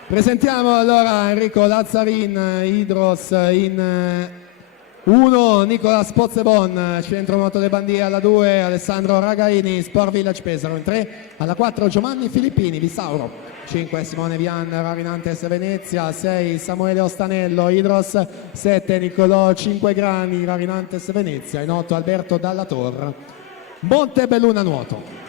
Presentiamo allora Enrico Lazzarin, Hydros in 1, Nicolas Pozzebon, Centro Moto Le Bandie alla 2, Alessandro Ragaini, Sport Village Pesaro in 3, alla 4 Giovanni Filippini, Visauro, 5 Simone Vian, Rarinantes Venezia, 6 Samuele Ostanello, Hydros, 7 Nicolò Cinquegrani, Rarinantes Venezia, in 8 Alberto Dalla Torre, Montebelluna Nuoto.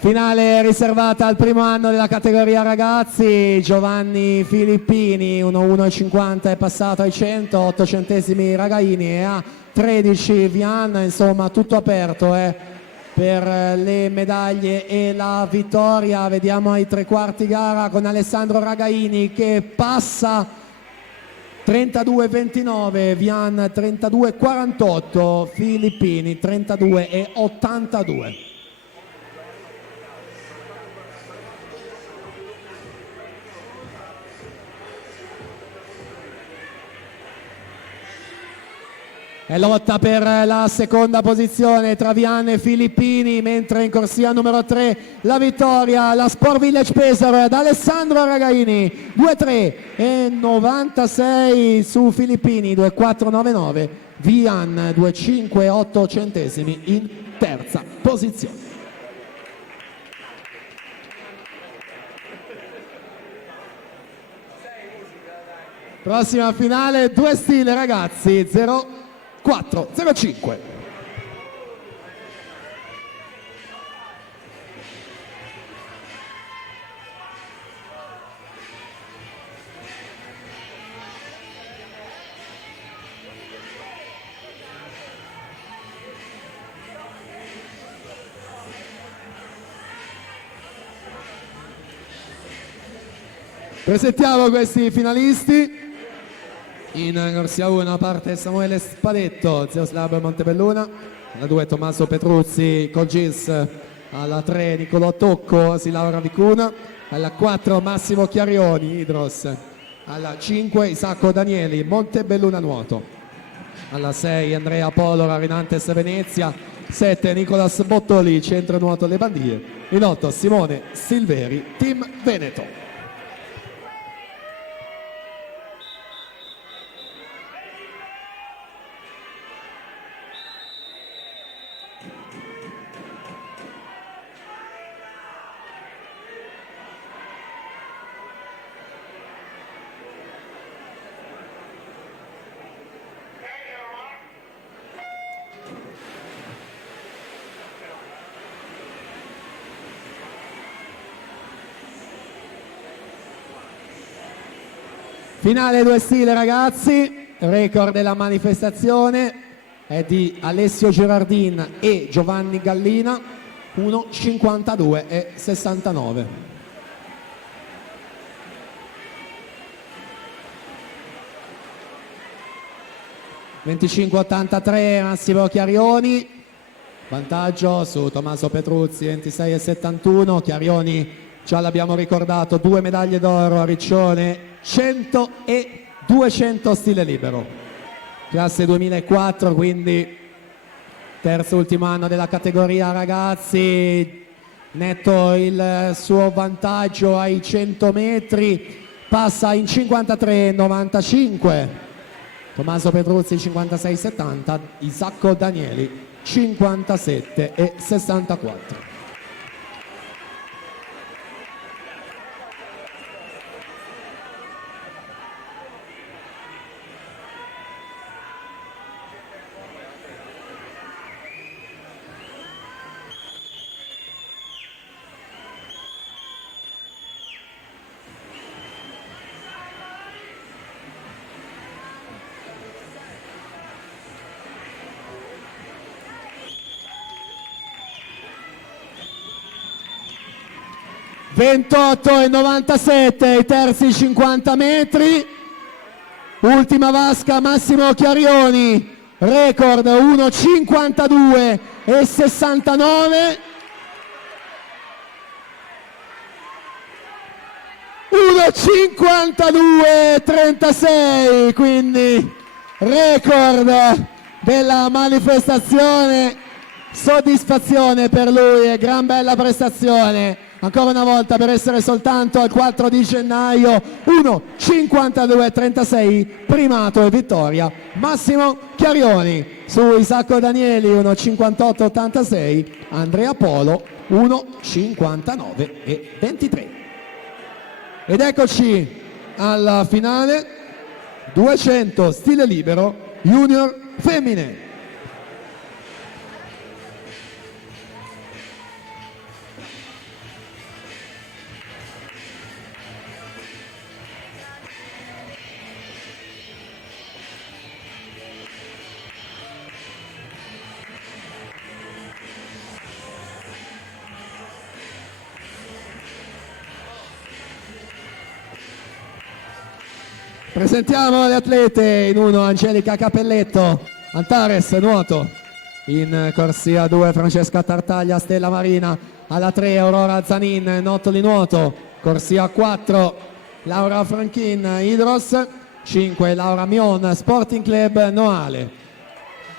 Finale riservata al primo anno della categoria ragazzi. Giovanni Filippini 1,50 è passato ai 100, 8 centesimi Ragaini e a 13 Vian, insomma tutto aperto per le medaglie e la vittoria. Vediamo ai tre quarti gara con Alessandro Ragaini che passa 32,29, Vian 32,48, Filippini 32,82. È lotta per la seconda posizione tra Vian e Filippini, mentre in corsia numero 3 la vittoria, la Sport Village Pesaro ad Alessandro Ragaini, 2,3 e 96 su Filippini, 2,499, Vian 2,5 e 8 centesimi in terza posizione. Prossima finale, due stile ragazzi, 0,405. Presentiamo questi finalisti. In corsia 1 parte Samuele Spadetto, Zeoslab Montebelluna, alla 2 Tommaso Petruzzi, Cogis, alla 3 Nicolò Tocco, Silaura Vicuna, alla 4 Massimo Chiarioni, Idros, alla 5 Isacco Danieli, Montebelluna Nuoto, alla 6 Andrea Polo, Rarinantes Venezia, 7 Nicolas Bottoli, Centro Nuoto Le Bandie, in 8 Simone Silveri, Team Veneto. Finale due stile ragazzi, record della manifestazione è di Alessio Gerardin e Giovanni Gallina, 1,52 e 69. (25,83) Massimo Chiarioni, vantaggio su Tommaso Petruzzi, 26,71. Chiarioni, già l'abbiamo ricordato, 2 medaglie d'oro a Riccione, 100 e 200 stile libero, classe 2004, quindi terzo ultimo anno della categoria ragazzi. Netto il suo vantaggio ai 100 metri, passa in 53,95. Tommaso Petruzzi 56,70, Isacco Danieli 57,64. (28,97) i terzi 50 metri, ultima vasca Massimo Chiarioni, record 1,52 e 69, 1,52 e 36, quindi record della manifestazione. Soddisfazione per lui e gran bella prestazione ancora una volta per essere soltanto al 4 di gennaio. 1,52,36 primato e vittoria Massimo Chiarioni su Isacco Danieli, 1,58,86, Andrea Polo 1,59,23. ed eccoci alla finale 200 stile libero junior femmine. Presentiamo le atlete: in 1 Angelica Capelletto, Antares nuoto, in corsia 2 Francesca Tartaglia Stella Marina, alla 3 Aurora Zanin nottoli nuoto, corsia 4 Laura Franchin Hydros, 5 Laura Mion Sporting Club Noale,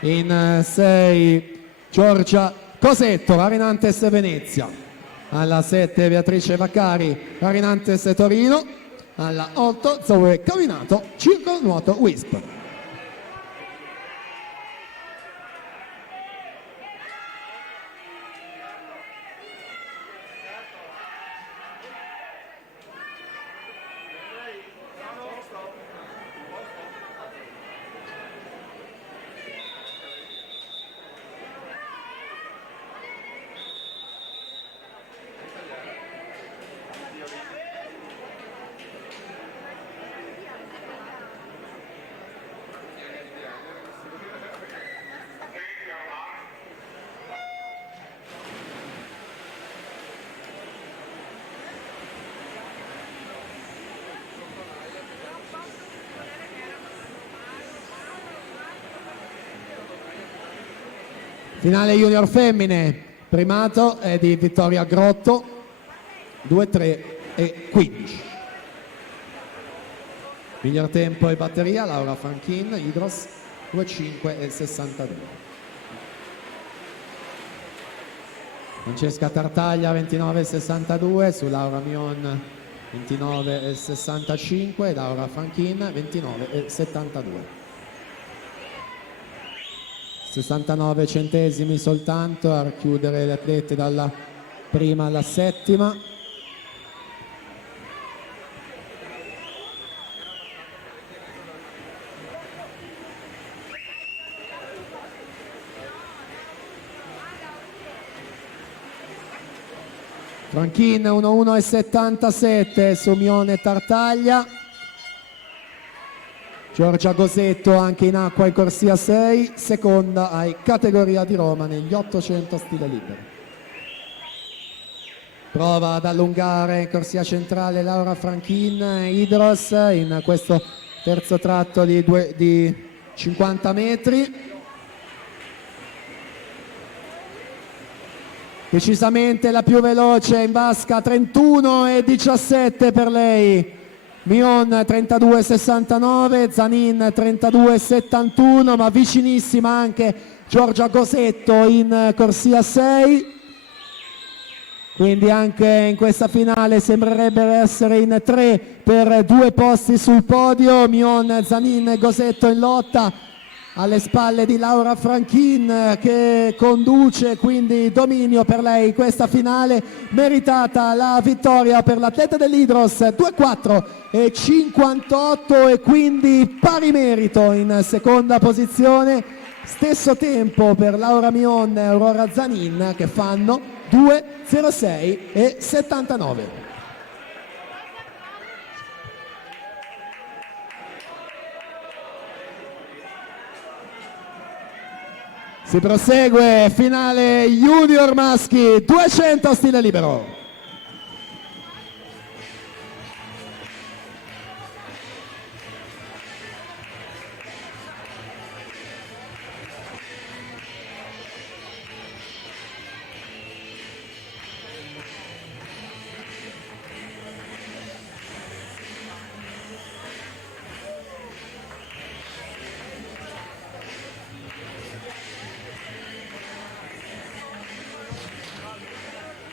in 6 Giorgia Cosetto Arinantes Venezia, alla 7 Beatrice Vaccari Arinantes Torino, alla 8 Zoe Cavinato Circolo Nuoto Wisp. Finale junior femmine, primato è di Vittoria Grotto, 2-3 e 15. Miglior tempo e batteria Laura Franchin Hydros, 2-5 e 62. Francesca Tartaglia 29,62 su Laura Mion 29,65 e Laura Franchin 29,72. 69 centesimi soltanto a chiudere le atlete dalla prima alla settima. Franchin 1,1,77 su Mione Tartaglia. Giorgia Gosetto anche in acqua in corsia 6, seconda ai categoria di Roma negli 800 stile libero. Prova ad allungare in corsia centrale Laura Franchin Hydros in questo terzo tratto di 50 metri. Decisamente la più veloce in vasca, 31,17 per lei. Mion 32,69, Zanin 32,71, ma vicinissima anche Giorgia Gosetto in corsia 6. Quindi anche in questa finale sembrerebbero essere in 3 per 2 posti sul podio. Mion, Zanin e Gosetto in lotta alle spalle di Laura Franchin che conduce, quindi dominio per lei questa finale, meritata la vittoria per l'atleta dell'Hydros 2-4 e 58 e quindi pari merito in seconda posizione, stesso tempo per Laura Mion e Aurora Zanin che fanno 2-06 e 79. Si prosegue, finale junior maschi, 200 stile libero.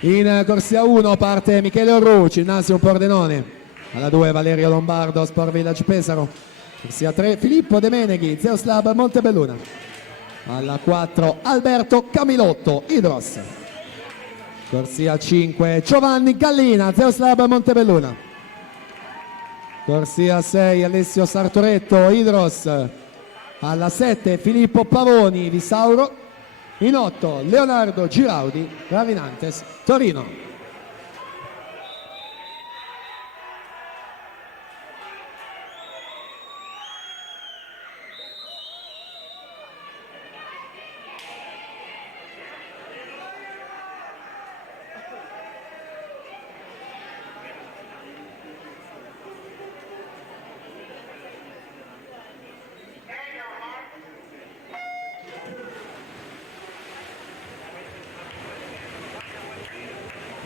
In corsia 1 parte Michele Orru, Ginnasio Pordenone. Alla 2 Valerio Lombardo, Sport Village Pesaro. Corsia 3 Filippo De Meneghi, Zeoslab Montebelluna. Alla 4 Alberto Camilotto, Hydros. Corsia 5 Giovanni Gallina, Zeoslab Montebelluna. Corsia 6 Alessio Sartoretto, Hydros. Alla 7 Filippo Pavoni di Sauro. In 8 Leonardo Giraudi, Ravinantes, Torino.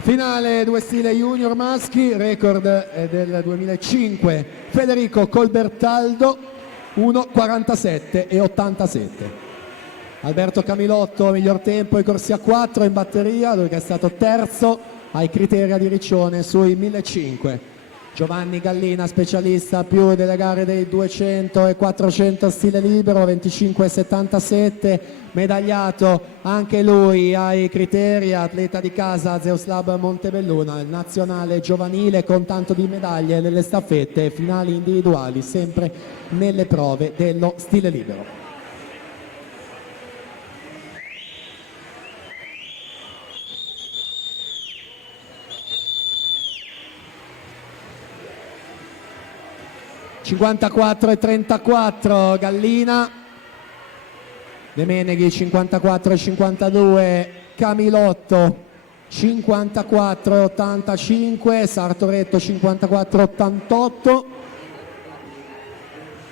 Finale due stile junior maschi, record è del 2005, Federico Colbertaldo 1:47 e 87. Alberto Camilotto, miglior tempo ai corsi a 4 in batteria, dove è stato terzo ai criteri di Riccione sui 1500. Giovanni Gallina, specialista più delle gare dei 200 e 400 stile libero, 25,77, medagliato anche lui ai criteri, atleta di casa Zeus Lab Montebelluna, il nazionale giovanile con tanto di medaglie nelle staffette, finali individuali sempre nelle prove dello stile libero. (54,34) Gallina, De Meneghi 54,52, Camilotto 54,85, Sartoretto 54,88.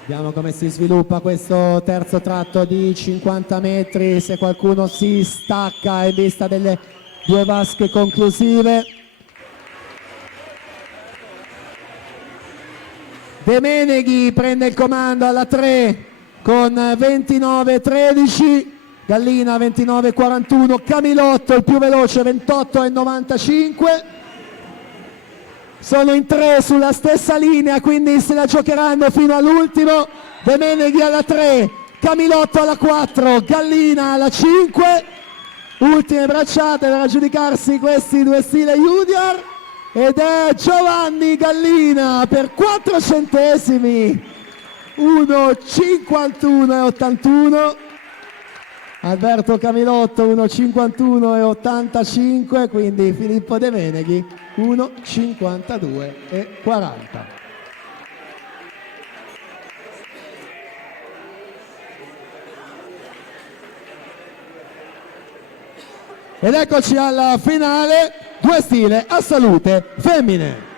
Vediamo come si sviluppa questo terzo tratto di 50 metri, se qualcuno si stacca in vista delle due vasche conclusive. De Meneghi prende il comando alla 3 con 29,13, Gallina 29,41, Camilotto il più veloce 28,95. Sono in 3 sulla stessa linea, quindi se la giocheranno fino all'ultimo. De Meneghi alla 3, Camilotto alla 4, Gallina alla 5. Ultime bracciate per aggiudicarsi questi due stile junior. Ed è Giovanni Gallina per 4 centesimi, 1,51,81. Alberto Camilotto 1,51,85, quindi Filippo De Meneghi 1,52,40. Ed eccoci alla finale, due stile a salute femmine.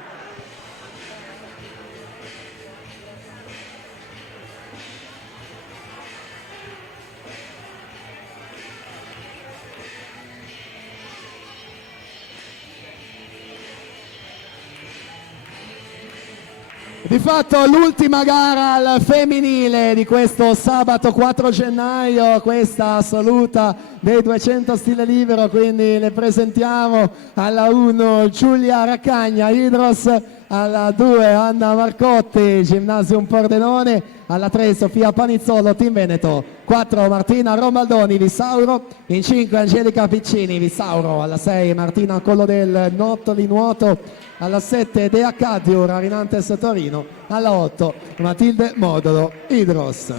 Di fatto l'ultima gara al femminile di questo sabato 4 gennaio, questa assoluta dei 200 stile libero, quindi le presentiamo: alla 1 Giulia Raccagna, Idros, alla 2 Anna Marcotti, Gymnasium Pordenone, alla 3 Sofia Panizzolo, Team Veneto, 4 Martina Romaldoni, Vissauro, in 5 Angelica Piccini, Vissauro, alla 6 Martina Collodel, Nottoli Nuoto, alla 7 Dea Cadiur, Arinantes Torino, alla 8 Matilde Modolo, Idros.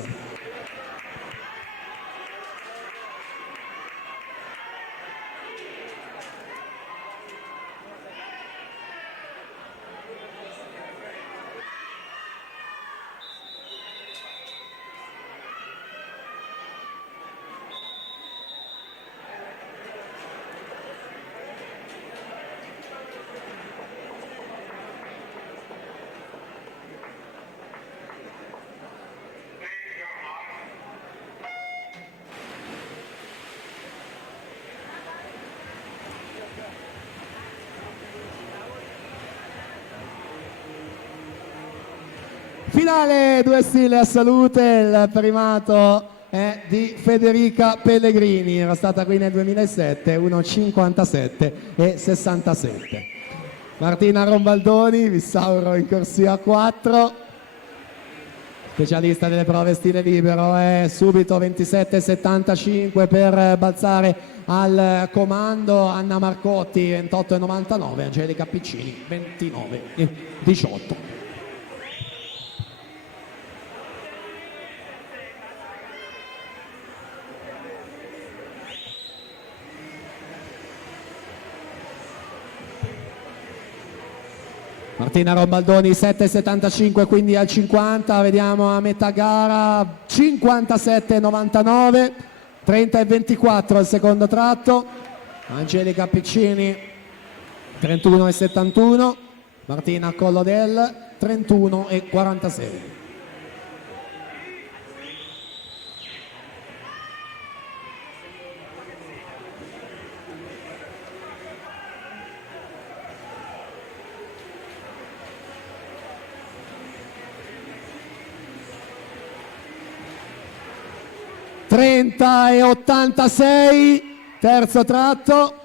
Finale due stile a salute, il primato è di Federica Pellegrini, era stata qui nel 2007, 1,57 e 67. Martina Rombaldoni, Vissauro in corsia 4, specialista delle prove stile libero, è subito 27,75 per balzare al comando. Anna Marcotti 28,99, Angelica Piccini 29,18. Martina Rombaldoni 7,75, quindi al 50, vediamo a metà gara 57,99, 30,24 al secondo tratto, Angelica Piccini 31,71, Martina Collodel 31,46. 30 e 86, terzo tratto.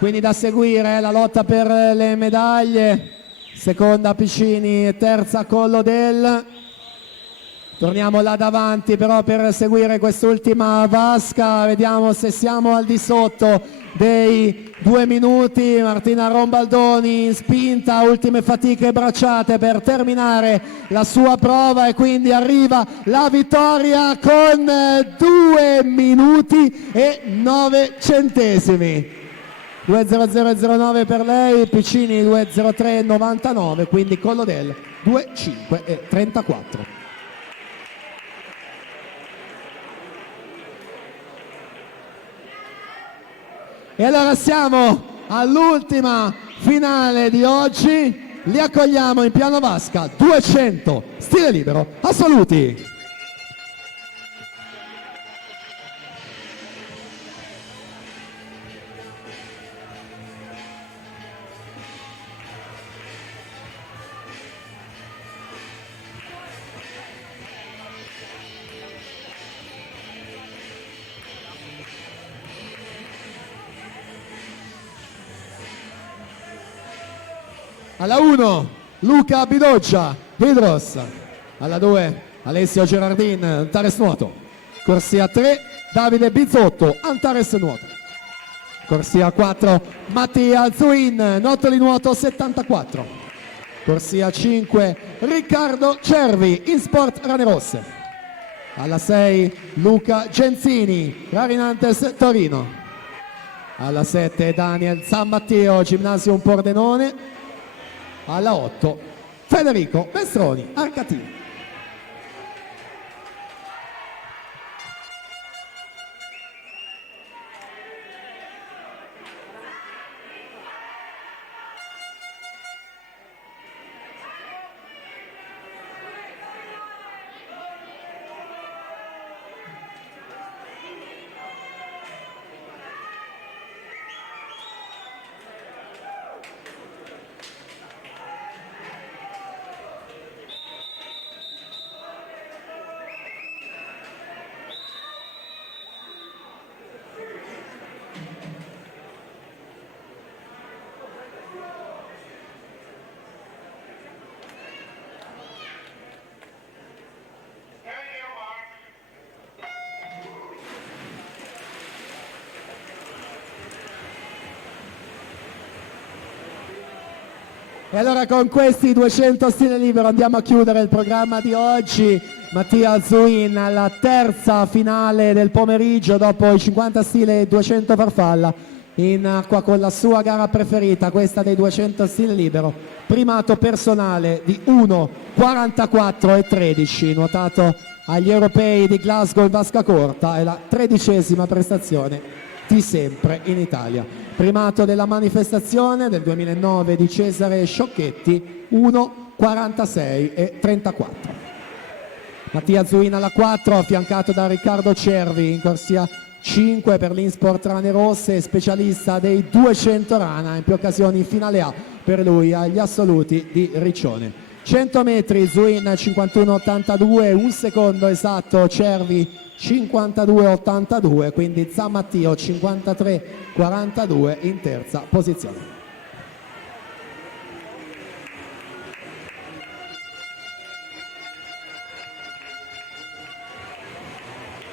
Quindi da seguire la lotta per le medaglie, seconda Piccini e terza Collodel. Torniamo là davanti però per seguire quest'ultima vasca, vediamo se siamo al di sotto dei 2 minuti. Martina Rombaldoni in spinta, ultime fatiche bracciate per terminare la sua prova e quindi arriva la vittoria con 2 minuti e 9 centesimi. 2.0009 per lei, Piccini 2.03.99, quindi Collodel 2.5.34. E allora siamo all'ultima finale di oggi, li accogliamo in piano vasca, 200 stile libero assoluti. Alla 1 Luca Bidoccia, Hydros. Alla 2 Alessio Gerardin, Antares Nuoto. Corsia 3 Davide Bizzotto, Antares Nuoto. Corsia 4 Mattia Zuin, Nottoli Nuoto 74. Corsia 5 Riccardo Cervi, Insport Rane Rosse. Alla 6 Luca Genzini, Rarinantes Torino. Alla 7 Daniel San Matteo, Gymnasium Pordenone. Alla 8 Federico Mestroni, Arcatino. E allora con questi 200 stile libero andiamo a chiudere il programma di oggi. Mattia Zuin alla terza finale del pomeriggio dopo i 50 stile e 200 farfalla in acqua con la sua gara preferita, questa dei 200 stile libero. Primato personale di 1.44.13 nuotato agli europei di Glasgow in vasca corta, è la 13ª prestazione di sempre in Italia. Primato della manifestazione del 2009 di Cesare Sciocchetti 1.46.34. Mattia Zuin alla 4 affiancato da Riccardo Cervi in corsia 5 per l'Insport Rane Rosse, specialista dei 200 rana, in più occasioni in finale A per lui agli assoluti di Riccione. 100 metri Zuin 51.82, un secondo esatto Cervi 52.82, quindi Zammattio 53.42 in terza posizione.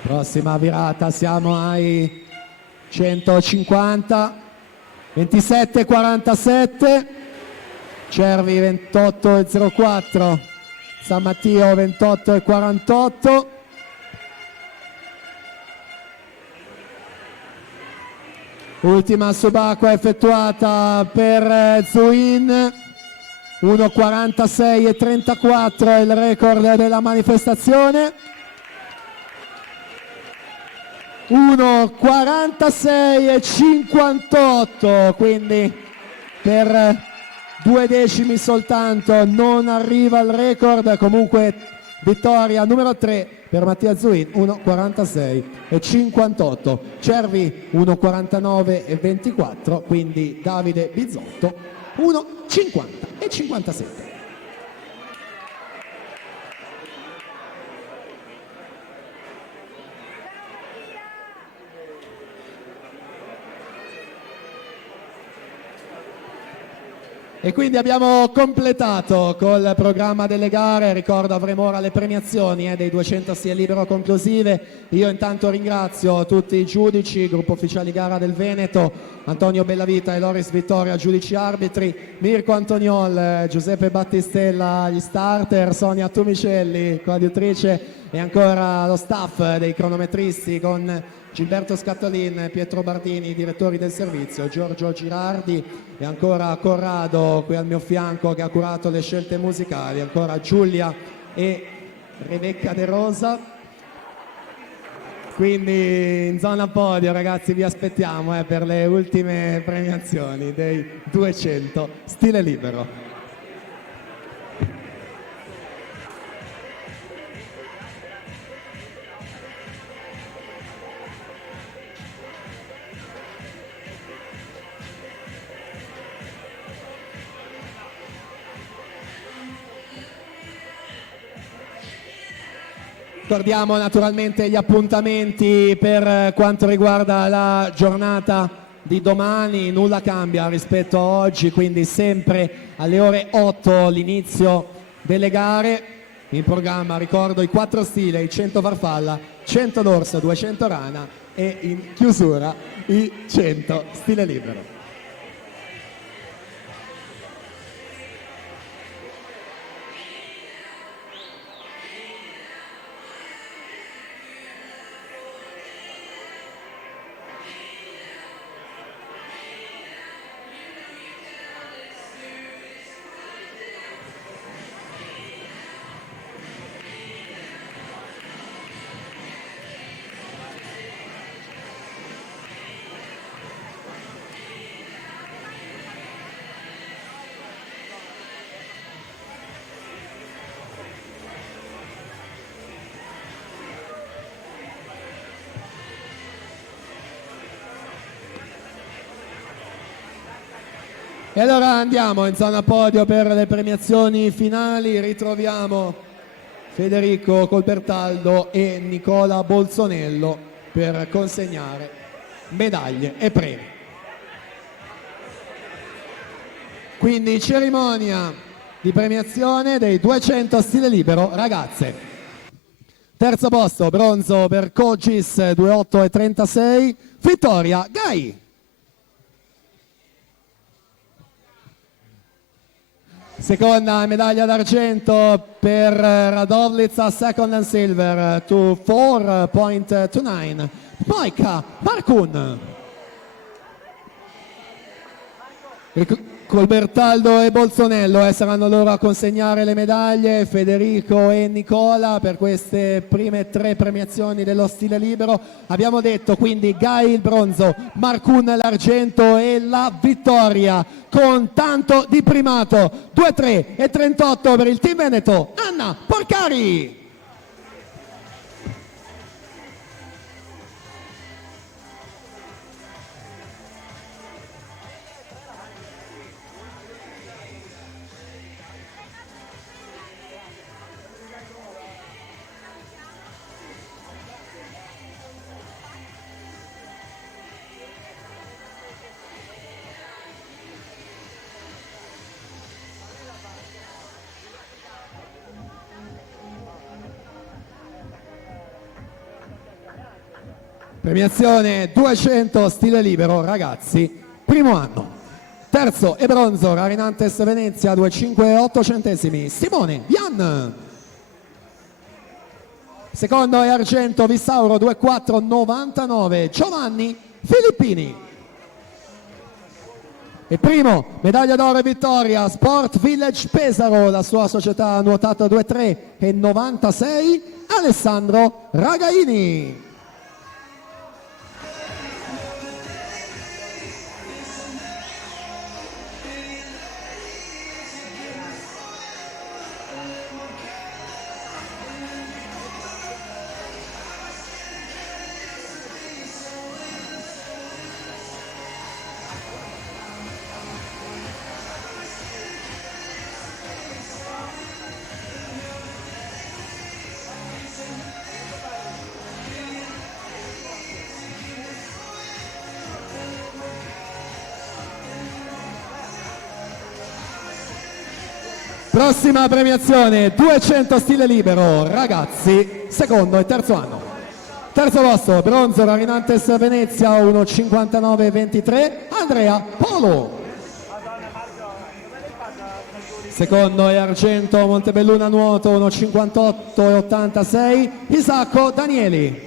Prossima virata, siamo ai 150, 27.47, Cervi 28.04, Zammattio 28.48. Ultima subacquea effettuata per Zuin, 1.46.34 è il record della manifestazione, 1.46.58, quindi per 2 decimi soltanto non arriva il record. Comunque vittoria numero 3 per Mattia Zuin, 1.46.58, Cervi 1.49.24, quindi Davide Bizzotto 1.50.57. E quindi abbiamo completato col programma delle gare. Ricordo, avremo ora le premiazioni dei 200 stile libero conclusive. Io intanto ringrazio tutti i giudici, gruppo ufficiali gara del Veneto, Antonio Bellavita e Loris Vittoria, giudici arbitri, Mirko Antoniol, Giuseppe Battistella, gli starter, Sonia Tumicelli, coadiutrice, e ancora lo staff dei cronometristi con Gilberto Scattolin, Pietro Bardini, direttori del servizio, Giorgio Girardi e ancora Corrado qui al mio fianco che ha curato le scelte musicali, ancora Giulia e Rebecca De Rosa. Quindi in zona podio, ragazzi, vi aspettiamo per le ultime premiazioni dei 200 stile libero. Ricordiamo naturalmente gli appuntamenti per quanto riguarda la giornata di domani, nulla cambia rispetto a oggi, quindi sempre alle ore 8 l'inizio delle gare. In programma, ricordo, i 4 stile, i 100 farfalla, 100 dorso, 200 rana e in chiusura i 100 stile libero. E allora andiamo in zona podio per le premiazioni finali. Ritroviamo Federico Colbertaldo e Nicola Bolzonello per consegnare medaglie e premi. Quindi cerimonia di premiazione dei 200 stile libero ragazze. Terzo posto, bronzo per Cogis 2,8 e 36, Vittoria Gai. Seconda medaglia d'argento per Radovlica, second and silver to 4.29, Maika Markun. Colbertaldo e Bolzonello saranno loro a consegnare le medaglie, Federico e Nicola, per queste prime 3 premiazioni dello stile libero. Abbiamo detto quindi Gai il bronzo, Markun l'argento e la vittoria con tanto di primato. 2-3 e 38 per il team Veneto, Anna Porcari. Premiazione 200 stile libero ragazzi, primo anno. Terzo e bronzo Rarinantes Venezia 2,5 centesimi, Simone Ian. Secondo e argento Vissauro 2,499, Giovanni Filippini. E primo, medaglia d'oro e vittoria, Sport Village Pesaro, la sua società ha nuotato 2,3 e 96, Alessandro Ragaini. Prossima premiazione, 200 stile libero, ragazzi, secondo e terzo anno. Terzo posto, bronzo, Rarinantes Venezia, 1,59,23, Andrea Polo. Secondo e argento, Montebelluna nuoto, 1,58,86, Isacco Danieli.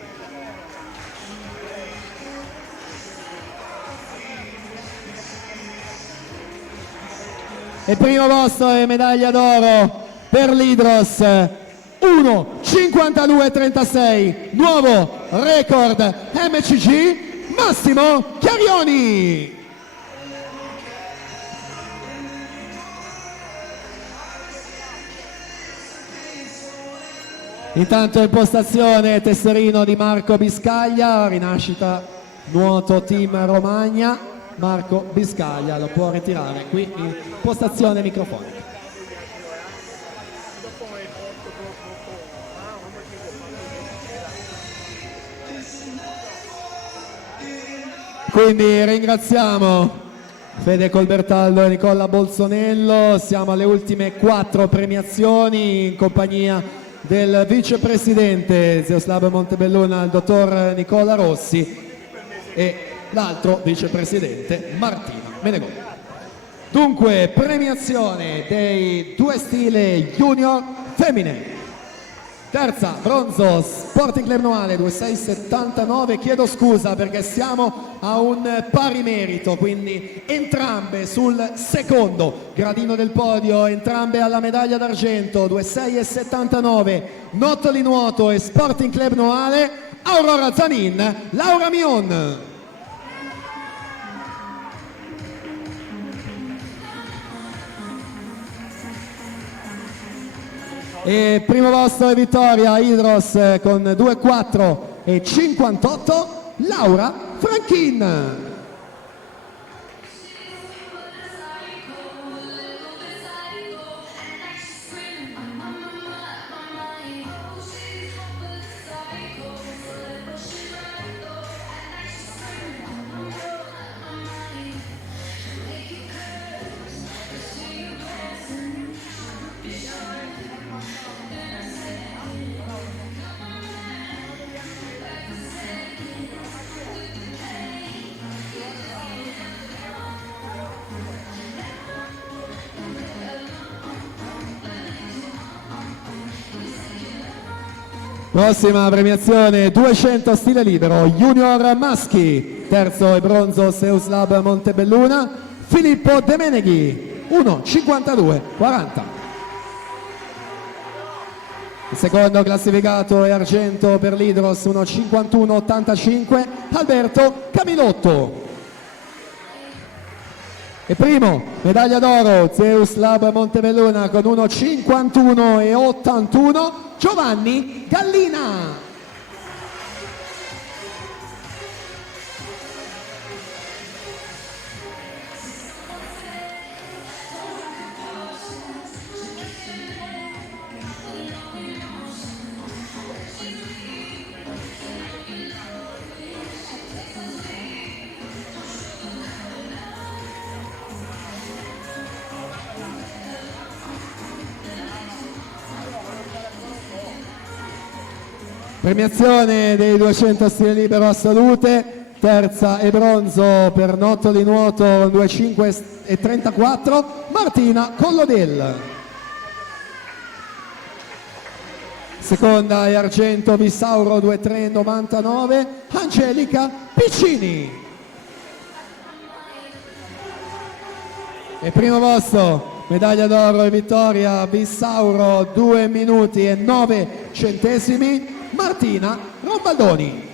E primo posto e medaglia d'oro per l'Hydros, 1,52,36, nuovo record MCG, Massimo Chiarioni. Intanto in postazione tesserino di Marco Biscaglia, rinascita nuoto team Romagna. Marco Biscaglia lo può ritirare qui in postazione microfonica. Quindi ringraziamo Fede Colbertaldo e Nicola Bolsonello. Siamo alle ultime 4 premiazioni in compagnia del vicepresidente Zeus Lab Montebelluna, il dottor Nicola Rossi, e l'altro vicepresidente Martina Menegoni. Dunque, premiazione dei 2 stile junior femmine. Terza, bronzo, Sporting Club Noale, 2,679. Chiedo scusa perché siamo a un pari merito, quindi entrambe sul secondo gradino del podio, entrambe alla medaglia d'argento, 2,679, Nottoli Nuoto e Sporting Club Noale, Aurora Zanin, Laura Mion. E primo posto e vittoria Hydros con 2,4 e 58, Laura Franchin. Prossima premiazione, 200 stile libero, junior maschi, terzo e bronzo Zeus Lab Montebelluna, Filippo De Meneghi, 1,52,40. Il secondo classificato è argento per l'Hydros, 1,51,85, Alberto Camilotto. E primo, medaglia d'oro, Zeus Lab Montebelluna con 1,51,81, Giovanni Gallina. Premiazione dei 200 stile libero a salute, terza e bronzo per Nottoli Nuoto 2,5 e 34, Martina Collodel. Seconda e argento Vissauro 2,3,99, Angelica Piccini. E primo posto, medaglia d'oro e vittoria Vissauro, 2 minuti e 9 centesimi, Martina Rombaldoni.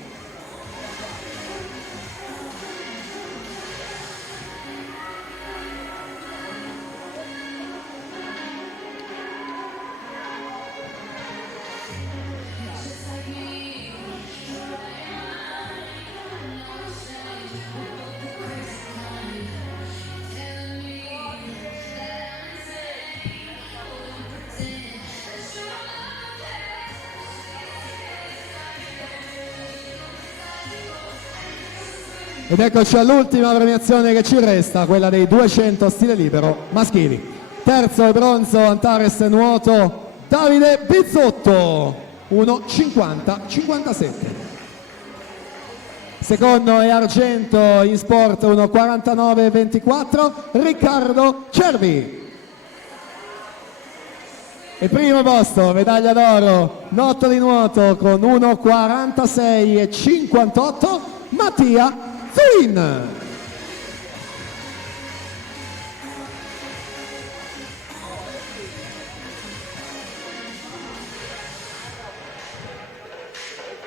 Ed eccoci all'ultima premiazione che ci resta, quella dei 200 stile libero maschili. Terzo e bronzo Antares nuoto Davide Bizzotto, 1,50-57. Secondo e argento in sport 1,49-24 Riccardo Cervi. E primo posto, medaglia d'oro, noto di nuoto con 1,46-58 Mattia Zuin.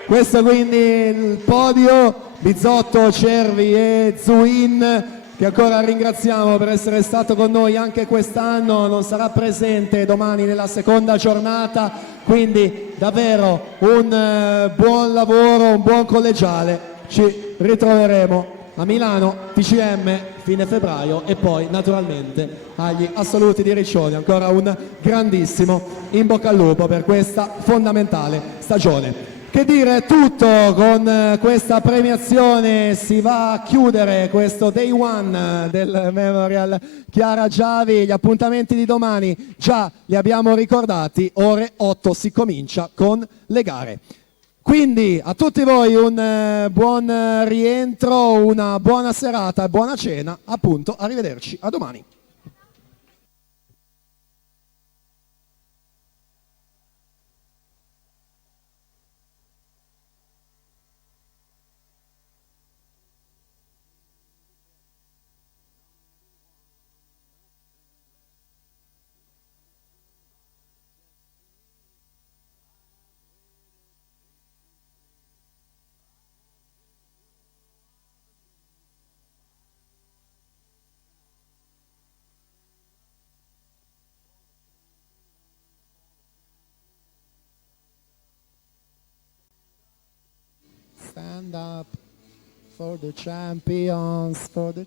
Questo quindi il podio, Bizzotto, Cervi e Zuin, che ancora ringraziamo per essere stato con noi anche quest'anno, non sarà presente domani nella seconda giornata, quindi davvero un buon lavoro, un buon collegiale. Ci ritroveremo a Milano, TCM, fine febbraio, e poi naturalmente agli assoluti di Riccione. Ancora un grandissimo in bocca al lupo per questa fondamentale stagione. Che dire, tutto con questa premiazione. Si va a chiudere questo day one del Memorial Chiara Giavi. Gli appuntamenti di domani già li abbiamo ricordati, ore 8 si comincia con le gare. Quindi a tutti voi un buon rientro, una buona serata e buona cena, appunto, arrivederci, a domani. Stand up for the champions, for the